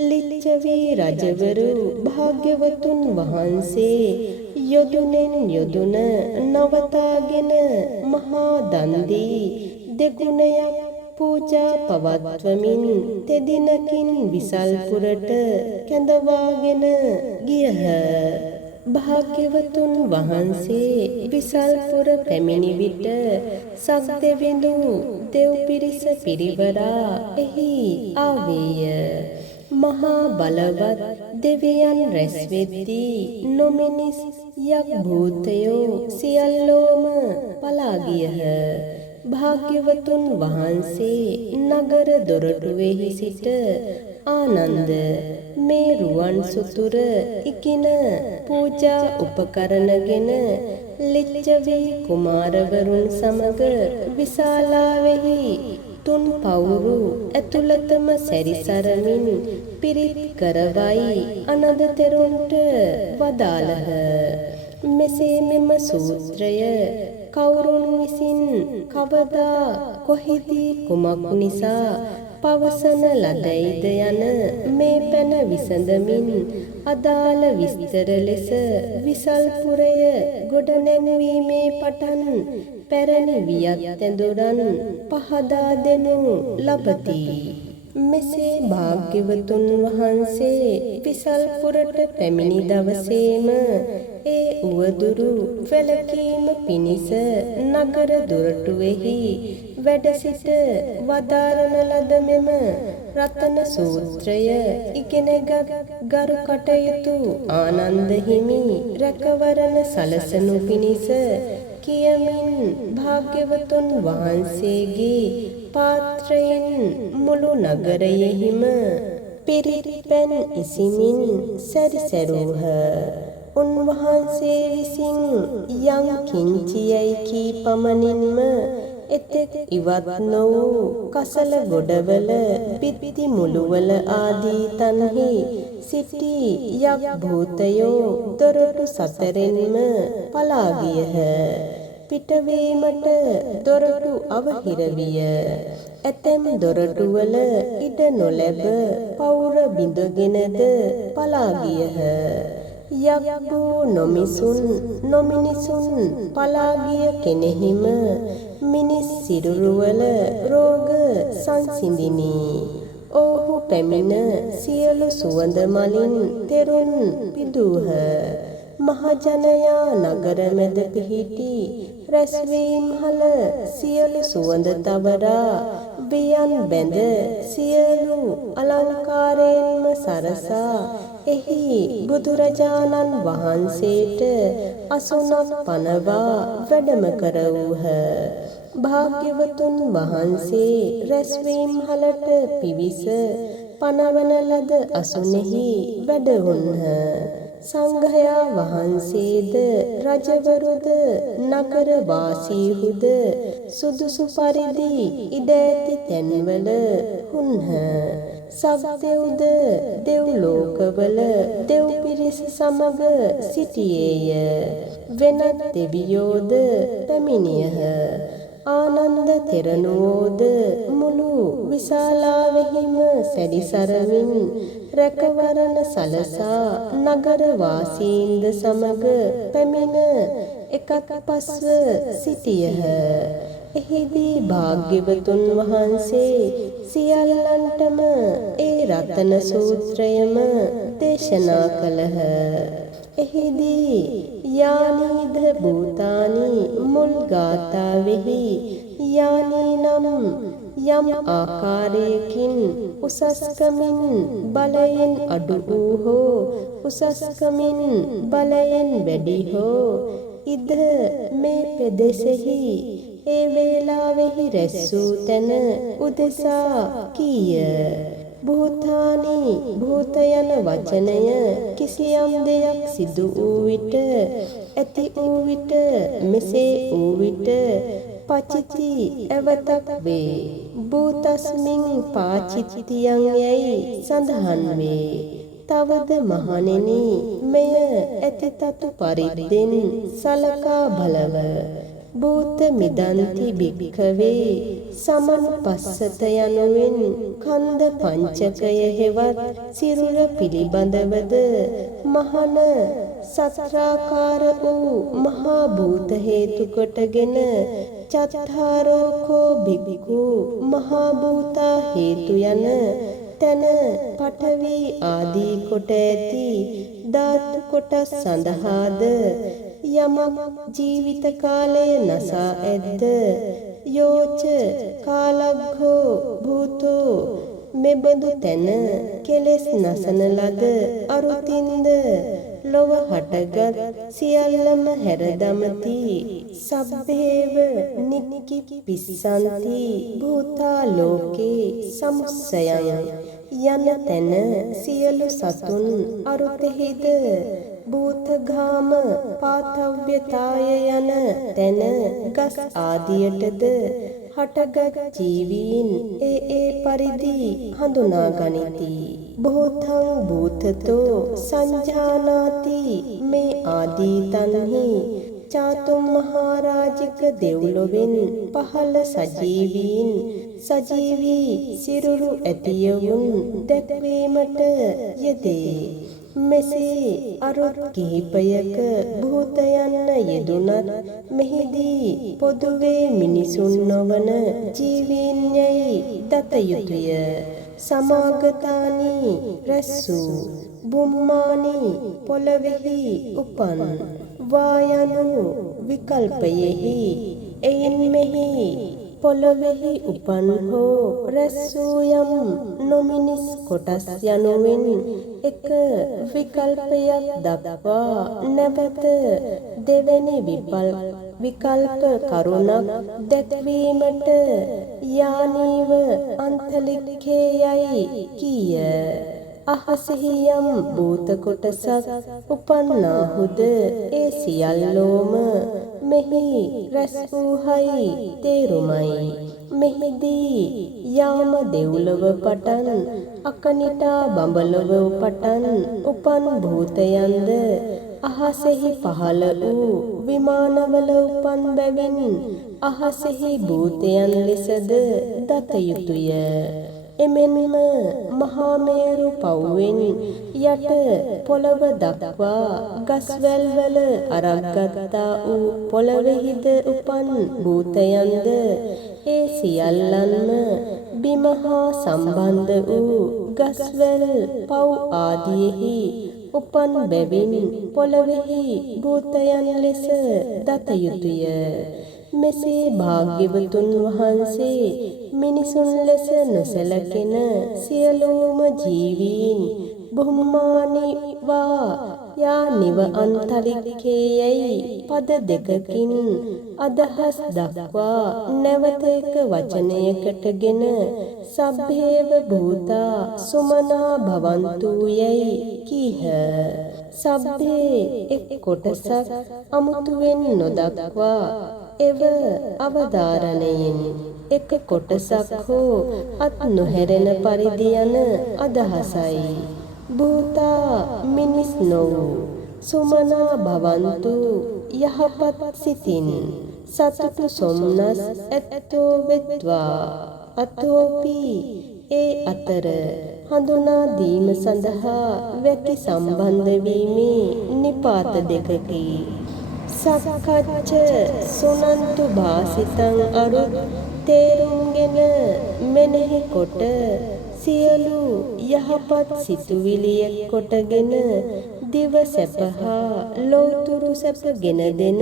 ලිච්ඡවි රජවරු භාග්‍යවතුන් වහන්සේ යොදුනෙන් යොදුන නවතාගෙන මහා දන් දී දෙගුණයක් පූජා පවත්වමින් තෙදිනකින් විසල්පුරට කැඳවාගෙන ගියහ. භාග්‍යවතුන් වහන්සේ විසල්පුර පැමිණි විට සක්දෙවිඳු දෙව් පිරිස පිරිවරා එහි ආවේය. මහා බලවත් දෙවියන් රැස් වෙද්දී නොමිනිස් යක් භූතයෝ සියල්ලෝම පලා ගියහ. භාග්‍යවතුන් වහන්සේ නගර දොරටුවෙහි සිට ආනන්ද මේ රුවන් සුතුර ඉකින පූජා උපකරණගෙන ලිච්ඡවි කුමාරවරුන් සමග විශාලාවෙහි තුන් පවුරු ඇතුළතම සැරිසරමින් පිරිත් කරවයි අනද තෙරුන්ට වදාළහ. මෙසේ මෙම සූත්‍රය කවුරුන් විසින් කවදා කොහිදී කුමක් නිසා පවසන ලදයිද යන මේ පැන විසඳමින් අදාළ විස්තර ලෙස විසල්පුරය ගොඩනැංවීමේ පටන් පැරණි වියත් ඇඳුරන් පහදා දෙනු ලබති. මෙසේ භාග්‍යවතුන් වහන්සේ විසල්පුරට පැමිණි දවසේම ඒ උවදුරු වැළකීම පිණිස නගර දොරටුවෙහි වැඩ සිට වදාරන ලද මෙම රතන සූත්‍රය ඉගෙනගත් ගරු කටයුතු ආනන්ද හිමි රැකවරණ සලසනු පිණිස කියමින් භාග්‍යවතුන් වහන්සේගේ පාත්‍රයෙන් මුළු නගරයෙහිම පිරිත් පැන් ඉසිමින් සැරිසැරූහ. උන්වහන්සේ විසින් යම් කිංචියයි කී පමණින්ම එතෙක් ඉවත් නො වූ කසල ගොඩවල පිත්ති මුළුවල ආදී තන්හි සිටි යක් භූතයෝ දොරටු සතරෙන්ම පලා ගියහ. පිටවීමට දොරටු අවහිර විය. ඇතැම් දොරටුවල ඉඩ නොලැබ පවුර බිඳගෙනද පලා ගියහ. යක්බෝ නොමිසුන් නොමිනිසුන් පලා ගිය කෙනෙහිම මිනිස් සිරුරුවල රෝග සංසිඳිනි. ඔහු පැමිණ සියලු සුවඳ මලින් තෙරුන් පිදූහ. මහජනයා නගර මැද පිහිටි රැස්වීම් හල සියලු සුවඳ තවරා වියන් බැඳ සියලු අලංකාරයෙන්ම සරසා එහි බුදුරජාණන් වහන්සේට අසුනක් පනවා වැඩම කරවූහ. භාග්‍යවතුන් වහන්සේ රැස්වීම් හලට පිවිස පනවන ලද අසුනෙහි වැඩවුන්හ. සංඝයා වහන්සේද රජවරුද නගර වාසීහුද සුදුසු පරිදි ඉඩ ඇති තැන්වල හුන්හ. සක්දෙව්ද දෙව් ලෝකවල දෙව් පිරිස සමග සිටියේය. වෙනත් දෙවියෝද පැමිණියහ. ආනන්ද තෙරණුවෝද මුළු විශාලාවෙහිම සැරිසරමින් රැකවරණ සලසා නගර වාසීන්ද සමග පැමිණ එකත් පස්ව සිටියහ. එහිදී භාග්‍යවතුන් වහන්සේ සියල්ලන්ටම ඒ රතන සූත්‍රයම දේශනා කළහ. එහිදී යානීද භූතානි මුල් ගාථාවෙහි යානී නම් යම් ආකාරයකින් උසස්කමින් බලයෙන් අඩු වූ හෝ උසස්කමින් බලයෙන් වැඩි හෝ ඉද මේ පෙදෙසෙහි ඒ වේලාවෙහි රැස් වූ තැන උදෙසා කීය. භූතානි භූත යන වචනය කිසියම් දෙයක් සිදු වූ විට ඇති වූ විට මෙසේ වූ විට පචිති ඇවතක් වේ. භූතස්මින් පාචිත්තියන් යැයි සඳහන් වේ. තවද මහණෙනි මෙය ඇතිතතු පරිද්දෙන් සලකා බලව. භූත මිදන්ති භික්ඛවේ සමනුපස්සත යනුවෙන් කන්ද පංචකය හෙවත් සිරුර පිළිබඳවද මහන සත්‍රාකාර වූ මහා භූත හේතු කොටගෙන චත්තාරෝකෝ භික්ඛු මහා භූතා හේතු යන තන පඨවි ආදී කොට ඇති ධාතු කොටස් සඳහාද යමක් ජීවිත කාලය නසා ඇද්ද යෝච කාලග්ගෝ භූතෝ මෙබඳු තැන කෙලෙස් නසන ලද අරුතින්ද ලොව හටගත් සියල්ලම හැරදමති. සබ්බේව නික්කිප්පිස්සන්ති භූතා ලෝකේ සමුස්සයං යන තැන සියලු සතුන් අරුතෙහිද භූතගාම පාතව්‍යතාය යන තැන ගස් ආදියටද හටගත් ජීවීන් ඒ පරිදි හඳුනා ගනිති. භූතං භූතතෝ සංජානාති මේ ආදී තන්හි චාතුම් මහරජික දෙව්ලොවෙන් පහළ සජීවීන් සජීවී සිරුරු ඇතියවුන් දැක්වීමට යෙදේ. මෙසේ අරුත් කිහිපයක භූත යන්න යෙදුනත් මෙහිදී පොදුවේ මිනිසුන් නොවන ජීවීන් යැයි දත යුතුය. සමාගතානි රැස්සූ බුම්මානි පොළවෙහි උපන් වායනු විකල්පයෙහි එයින් මෙහි පොළොවෙහි උපන් හෝ රැස්සූ යම් නොමිනිස් කොටස් යනුවෙන් එක විකල්පයක් දක්වා නැවත දෙවැනි විකල්ප කරුණක් දැක්වීමට යානීව අන්තලික්ඛේ යයි කීය. අහසෙහි යම් භූත කොටසක් උපන්නාහුද ඒ සියල්ලෝම මෙහි රැස් වූහයි තේරුමයි. මෙහිදී යාම දෙව්ලොව පටන් අකනිටා බඹලොව පටන් උපන් භූතයන්ද අහසෙහි පහළ වූ විමානවල උපන් බැවින් අහසෙහි භූතයන් ලෙසද දත යුතුය. එමෙන්ම මහා මේරු පව්වෙන් යට පොළව දක්වා ගස්වැල් වල අරක්ගත්තා වූ පොළවෙහිද උපන් භූතයන්ද ඒ සියල්ලන්ම බිම හා සම්බන්ධ වූ ගස්වැල් පව් ආදියෙහි උපන් බැවින් පොළවෙහි භූතයන් ලෙස දත යුතුය. මෙසේ භාග්‍යවතුන් වහන්සේ මිනිසුන් ලෙස නොසැලකෙන සියලුම ජීවීන් බුම්මානි වා යා නිව අන්තරික්ඛේ යයි පද දෙකකින් අදහස් දක්වා නැවත එක වචනයකටගෙන සබ්බේව භූතා සුමනා භවන්තු යයි කීහ. සබ්බේ එක් කොටසක් අමුතුවෙන් නොදක්වා එව අවධාරණයෙන් එක කොටසක් හෝ අත් නොහැරෙන පරිදි යන අදහසයි. භූතා මිනිස් නොවූ සුමනා භවන්තු යහපත් සිතින් සතුටු සොම්නස් ඇත්තෝ වෙත්වා. අතෝපි ඒ අතර හඳුනා දීම සඳහා වැකි සම්බන්ධ වීමේ නිපාත දෙකකි. සක්කච්ඡ සුනන්තු භාසිතං අරුත් තේරුම්ගෙන මෙනෙහි කොට සියලු යහපත් සිතුවිලියක් කොටගෙන දිව සැපහා ලෝතුරු සැපගෙන දෙන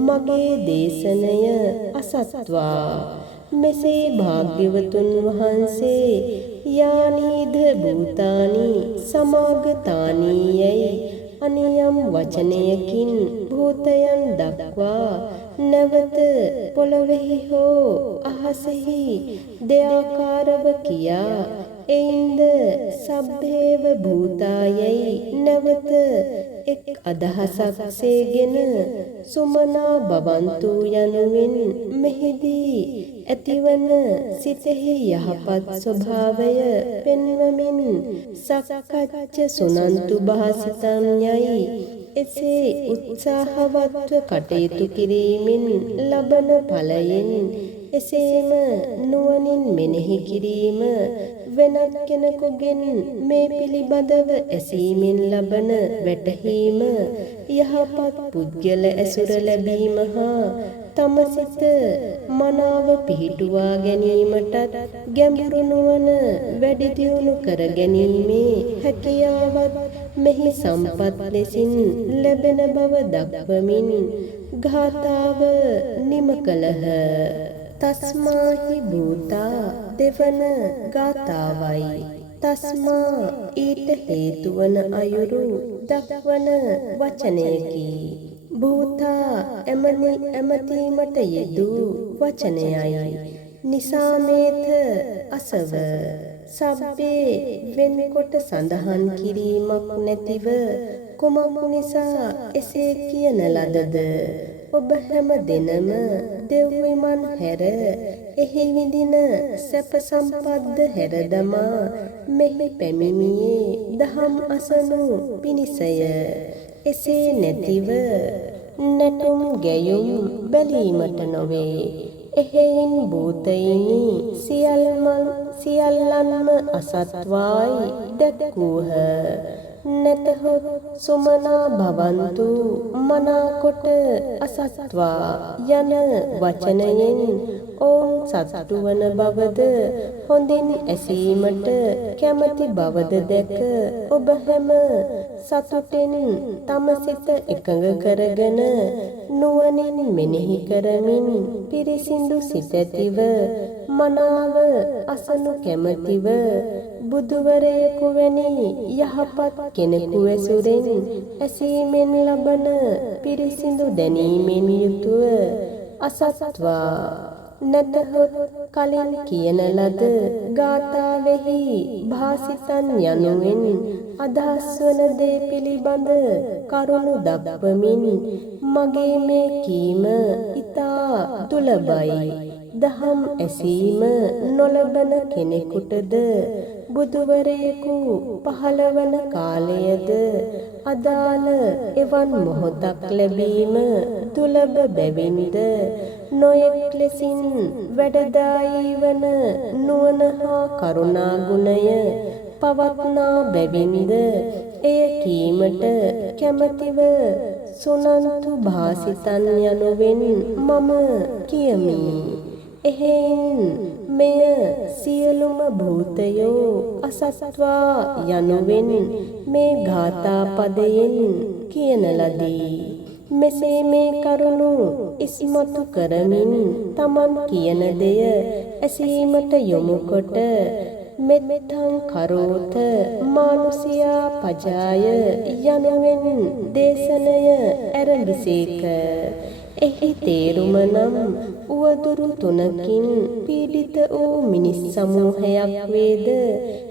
මගේ දේශනය අසත්වා. මෙසේ භාග්‍යවතුන් වහන්සේ යානීධ භූතානි සමාගතානි යයි අනියම් වචනයකින් භූතයන් දක්වා නැවත පොළොවෙහි හෝ අහසෙහි දෙආකාරව කියා එයින්ද සබ්බේව භූතායයි නැවත එක් අදහසක් සේගෙන සුමනා භවන්තු යනුවෙන් මෙහිදී ඇතිවන සිතෙහි යහපත් ස්වභාවය පෙන්වමින් සක්කච්ඡ සුනන්තු භාසිතං යයි එසේ උත්සාහවත්ව කටයුතු කිරීමෙන් ලබන ඵලයෙන් එසේම නුවණින් මෙනෙහි කිරීම වෙනත් කෙනෙකුගෙන් මේ පිළිබඳව ඇසීමෙන් ලබන වැටහීම යහපත් පුද්ගල ඇසුර ලැබීම හා තම සිත මනාව පිහිටුවා ගැනීමටත් ගැඹුරු නුවණ වැඩි දියුණු කර ගැනීමේ හැකියාවත් මෙහි සම්පත් ලෙසින් ලැබෙන බව දක්වමින් ගාථාව නිම කළහ. තස්මාහි භූතා දෙවන ගාථාවයි. තස්මා ඊට හේතුවන අයුරු දක්වන වචනයකි. භූතා ඇමතීමට යෙදූ වචනයයි. නිසාමේත අසව සබ්බේ වෙන්කොට සඳහන් කිරීමක් නැතිව කුමක් නිසා එසේ කියන ලදද? ඔබ හැම දෙනම දෙව්විමන් හැර එහි විඳින සැප සම්පත්ද හැර දමා මෙහි පැමිණියේ දහම් අසනු පිණිසය. එසේ නැතිව නැටුම් ගැයුම් බැලීමට නොවේ. එහෙයින් භූතයිනි සියල්ලන්ම අසත්වායි දැක්වූහ. නැතහොත් සුමනා භවන්තු මනාකොට අසත්වා යන වචනයෙන් ඔවුන් සතුටු වන බවද හොඳින් ඇසීමට කැමති බවද දැක ඔබ හැම සතුටෙන් තම සිත එකඟ කරගෙන නුවණින් මෙනෙහි කරමින් පිරිසිදු සිත ඇතිව මනාව අසනු කැමැතිව බුදුවරයෙකු වැනි යහපත් කෙනෙකු ඇසුරෙන් ඇසීමෙන් ලබන පිරිසිදු දැනීමෙන් යුතුව අසත්වා නැතහොත් කලින් කියන ලද ගාථාවෙහි භාසිතන් යනුවෙන් අදහස් වන දේ පිළිබඳ කරුණු දක්වමින් මගේ මේ කීම ඊතා දුලබයි. දහම් ඇසීම නොලබන කෙනෙකුටද බුදුවරයෙකු පහළවන කාලයද අදාළ එවන් මොහොතක් ලැබීම දුලබ බැවින්ද නොයෙක් ලෙසින් වැඩදායී වන නුවණ හා කරුණා ගුණය පවත්නා බැවින්ද එය කීමට කැමැතිව සුනන්තු භාසිතන් යනුවෙන් මම කියමි. එහෙයින් මෙය සියලුම භූතයෝ අසත්වා යනුවෙන් මේ ගාථා පදයෙන් කියන ලදී. මෙසේ මේ කරුණු ඉස්මතු කරමින් තමන් කියන දෙය ඇසීමට යොමු කොට මෙත්තං කරෝත මානුසියා පජාය යනුවෙන් දේශනය ඇරඹිසේක. එහි තේරුම නම් උවදුරු තුනකින් පීඩිත වූ මිනිස් සමූහයක් වේද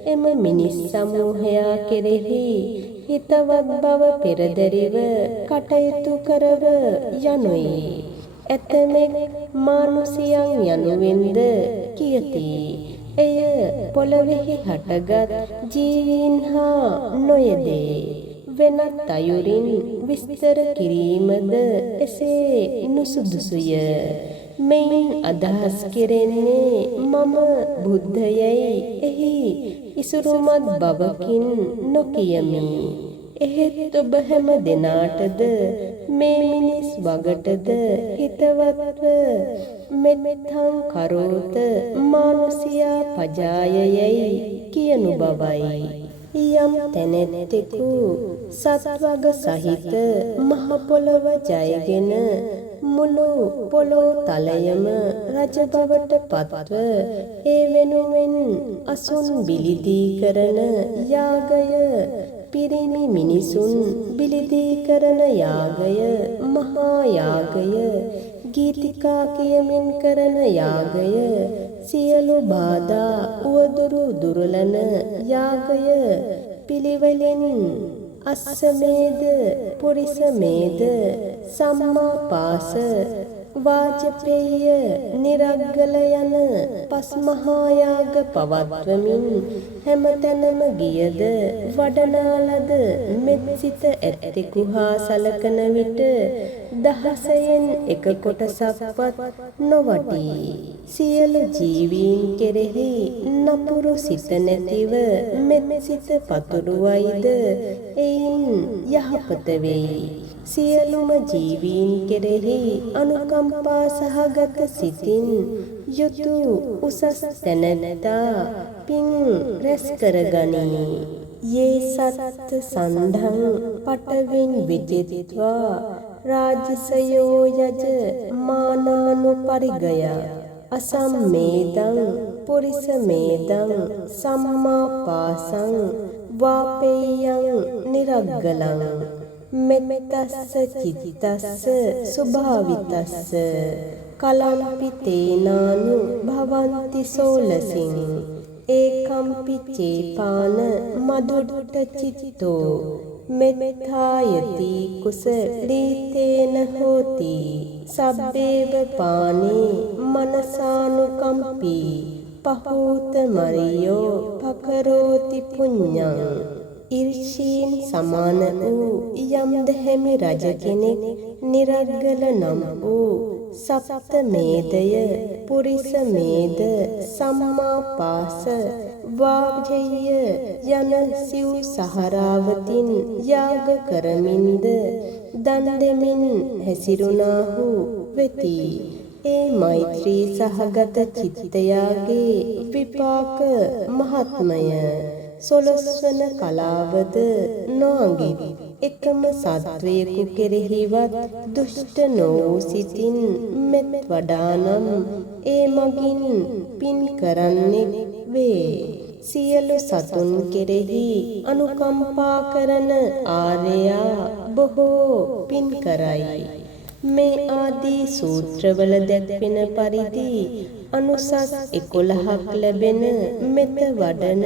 එම මිනිස් සමූහයා කෙරෙහි හිතවත් බව පෙරදැරිව කටයුතු කරව යනුයි. ඇතමෙක් මානුසියන් යනුවෙන්ද කියති. එය පොළොවෙහි හටගත් ජීවීන් හා නොයදේ. වෙනත් අයුරින් විස්තර කිරීමද එසේ නුසුදුසුය. මෙයින් අදහස් කෙරෙන්නේ මම බුද්ධයයි එහි ඉසුරුමත් බවකින් නොකියමි. එහෙත් ඔබ හැම දෙනාටද මේ මිනිස් වගටද හිතවත්ව මෙත්තං කරෝත මානුසියා පජායයයි කියනු බවයි. යම් තැනැත්තෙකු සත්වග සහිත මහ පොළව ජයගෙන මුළු පොළොව තලයම රජ බවට පත්ව ඒ වෙනුවෙන් අසුන් බිලිදී කරන යාගය පිරිණි මිනිසුන් බිලිදී කරන යාගය මහා යාගය ගීතිකා කියමින් කරන යාගය සියලු බාධා උවදුරු දුරලන යාගය පිළිවෙලින් අස්සමේද පුරිසමේද සම්මාපාස වාජපේය නිරග්ගල යන පස්මහායාග පවත්වමින් හැමතැනම ගියද වඩනාලද මෙත්සිත ඇත්තෙකු හා සලකන විට දහසයෙන් එක කොටසක්වත් නොවටී. සියලු ජීවීන් කෙරෙහි නපුරු සිත නැතිව මෙත්සිත පතුරුවයිද එයින් යහපත වෙයි. සියලුම ජීවීන් කෙරෙහි අනුකම්පා සහගත සිතින් යුතු උසස් තැනැත්තා පින් රැස් කරගනී. යේ සත්ත සන්ධං පටවින් විජිත්වා රාජසයෝ යජ මානානුපරිගය අසම්මේදං පුරිසමේදං සම්මාපාසං වාපේයං නිරග්ගලං මෙත්තස්ස චිත්තස්ස සුභාවිතස්ස කලම්පි තේනානු භවන්ති සෝලසින් ඒකම්පි චේපාන මදුට්ට චිත්තෝ මෙත්තායති කුසලීතේන හෝති සබ්බේව පානේ මනසානුකම්පි පහූත මරියෝ පකරෝති පුඤ්ඤං. ඉර්ෂීන් සමාන වූ යම්ද හැමි රජ කෙනෙක් නිරග්ගල නම් වූ සප්ත මේදය පුරිස මේද සම්මාපාස වාජ්ජය යන සිව් සහරාවතින් යාග කරමින්ද දන් දෙමින් හැසිරුණාහු වෙති. ඒ මෛත්‍රී සහගත චිත්තයාගේ විපාක මහත්මය සොළොස්වන කලාවද නොඅඟිත් එකම සත්වයෙකු කෙරෙහිවත් දුෂ්ට නොවූ සිතින් මෙත් වඩානම් ඒ මගින් පින් කරන්නෙක් වේ. සියලු සතුන් කෙරෙහි අනුකම්පා කරන ආර්යයා බොහෝ පින් කරයි. මේ ආදී සූත්‍රවල දැක්වෙන පරිදි අනුසස් 11ක් ලැබෙන මෙත වඩන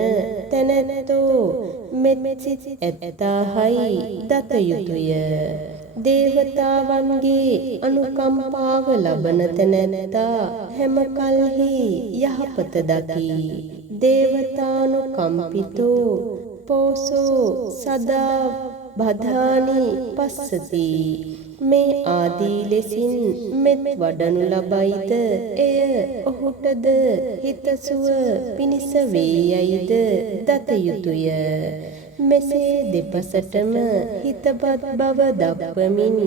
තැනැත්තෝ මෙත්සිත ඇත්තාහයි දත යුතුය. දේවතාවන්ගේ අනුකම්පාව ලබන තැනැත්තා හැම කල්හි යහපත දකි. දේවතානුකම්පිතෝ පෝසෝ සදා බධානි පස්සති. මේ ආදී ලෙසින් මෙත් වඩනු ලබයිද එය ඔහුටද හිතසුව පිණිස වේයයිද දත යුතුය. මෙසේ දෙපසටම හිතපත් බව දක්වමින්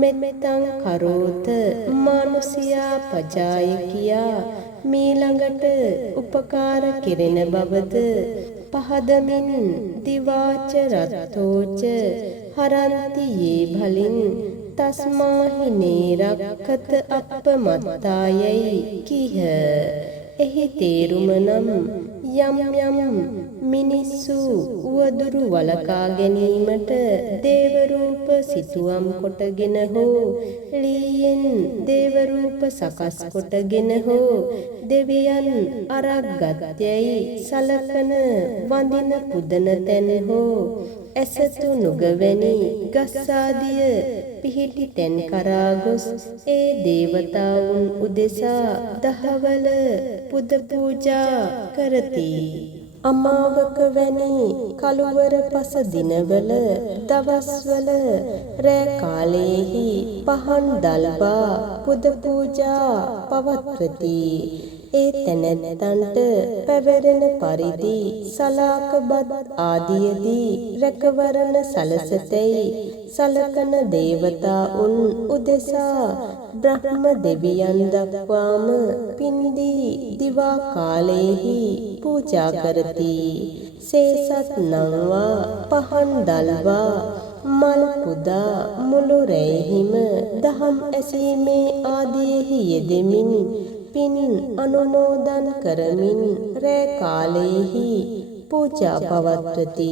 මෙත්තං කරෝත මානුසියා පජාය කියා මීළඟට උපකාර කෙරෙන බවද පහදමින් දිවාච රත්තෝච හරන්ති යේ භලින් තස්මාහි නේරක්කත අප්පමත්තායයි කීහ. එහි තේරුම නම් යම් යම් මිනිස්සු උවදුරු වලකා ගැනීමට දේව රූප සිතුවම් කොටගෙන හෝ ලීයෙන් දේව රූප සකස් කොටගෙන හෝ දෙවියන් අරක්ගත්යයි සලකන වඳින පුදන තැන හෝ ඇසතු නුගවැනි ගස්සාදිය පිහිටි තැන් කරා ගොස් ඒ දේවතාවුන් උදෙසා දහවල පුද පූජා කරති. අමාවක වැනි කළුවර පස දිනවල දවස්වල රෑ කාලයේහි පහන් දල්වා පුද පූජා පවත්වති. ඒ තැනැත්තන්ට පැවැරෙන පරිදි සලාකබත් ආදියදී රැකවරණ සලසතැයි සලකන දේවතාවුන් උදෙසා බ්‍රහ්ම දෙවියන් දක්වාම පින්දී දිවා කාලයේහි පූජා කරති. සේසත් නංවා පහන් දල්වා මල් පුදා මුළු රැයෙහිම දහම් ඇසීමේ ආදියෙහි යෙදෙමින් පින් අනුමෝදන් කරමින් රෑ කාලයේහි පූජා පවත්වති.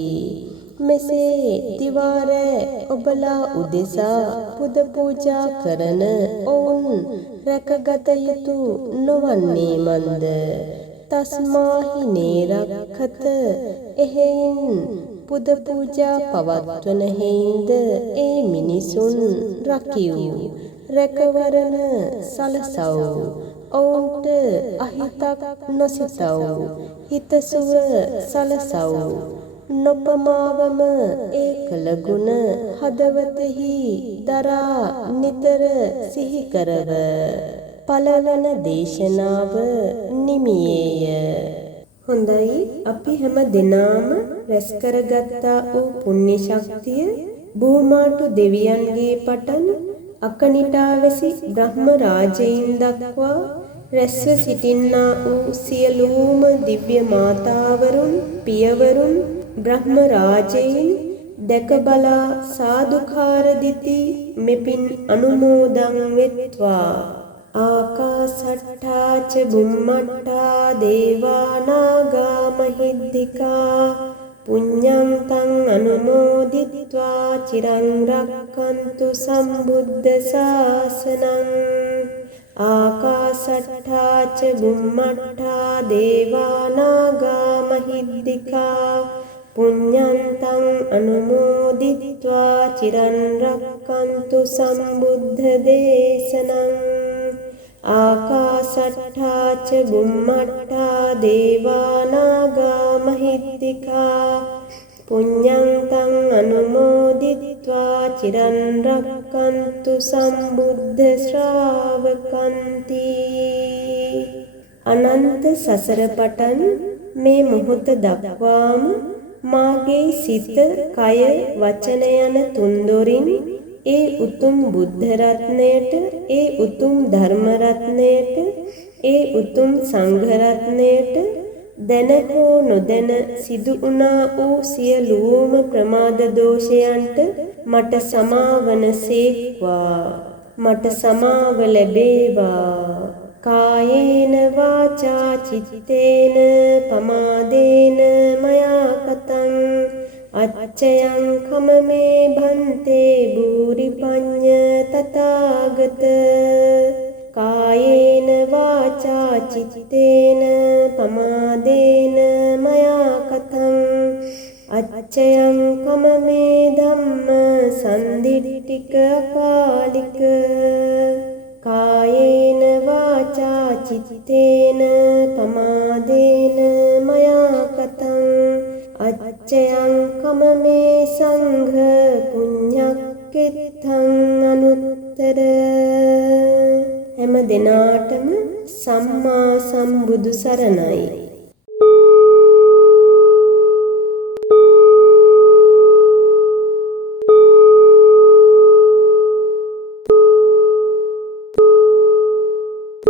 මෙසේ දිවා රෑ ඔබලා උදෙසා පුද පූජා කරන ඔවුන් රැකගත යුතු නොවන්නේ මන්ද? තස්මාහි නේරක්ඛත එහෙයින් පුද පූජා පවත්වන හේින්ද ඒ මිනිසුන් රකිව් රැකවරණ සලසව් ඔවුන්ට අහිතක් නොසිතව් හිතසුව සලසව් නොපමාවම ඒ කළ ගුණ හදවතෙහි දරා නිතර සිහි කරව පළවන දේශනාව නිමියේය. හොඳයි, අපි හැම දිනාම රැස් කරගත්තා වූ පුණ්‍ය ශක්තිය භූමාටු දෙවියන්ගේ පටන් අකනිටාවැසි බ්‍රහ්ම රාජයින් දක්වා රැස්ව සිටින්නා වූ සියලුම දිව්‍ය මාතාවරුන් පියවරුන් බ්‍රහ්ම රාජයින් දැක බලා සාදුකාර දිති මෙපින් අනුමෝදන් වෙත්වා. ආකාසට්ඨා ච බුම්මට්ඨා දේවා නාග මහිද්దికා පුඤ්ඤං තං අනුමෝදිත්වා චිරං රක්ඛන්තු සම්බුද්ධ ශාසනං. ආකාසට්ඨා ච බුම්මට්ඨා දේවා නාග මහිද්దికා පුඤ්ඤං තං අනුමෝදිත්වා චිරං රක්ඛන්තු සම්බුද්ධ දේශනං. ආකාසට්ඨා ච බුම්මට්ඨා දේවා නාග මහිද්దికා පුඤ්ඤං තං අනුමෝදිත්වා චිරං රක්ඛන්තු සම්බුද්ධ ශ්‍රාවකන්ති. අනන්ත සසර පටන් මේ මොහොත දක්වාම මාගේ සිත, කය, වචන යන තුන්දොරින් ඒ උතුම් බුද්ධ රත්නයට, ඒ උතුම් ධර්ම රත්නයට, ඒ උතුම් සංඝ රත්නයට දැන හෝ නොදැන සිදු වුණා වූ සියලුම ප්‍රමාද දෝෂයන්ට මට සමාවන සේක්වා. මට සමාව ලැබේවා. කායේන වාචා චිත්තේන පමාදේන මයා කතං අච්චයං කමමේ භන්තේ භූරි පඤ්ඤ තථාගත. කායේන වාචා චිත්තේන පමාදේන මයා කතං අච්චයං කමමේ ධම්ම සන්දිට්ඨික අකාලික. කායේන වාචා චිත්තේන පමාදේන මයා කතං අච්චයං කමමේ සංඝ පුඤ්ඤක්ඛෙත්තං අනුත්තර. හැම දිනාටම සම්මා සම්බුදු සරණයි.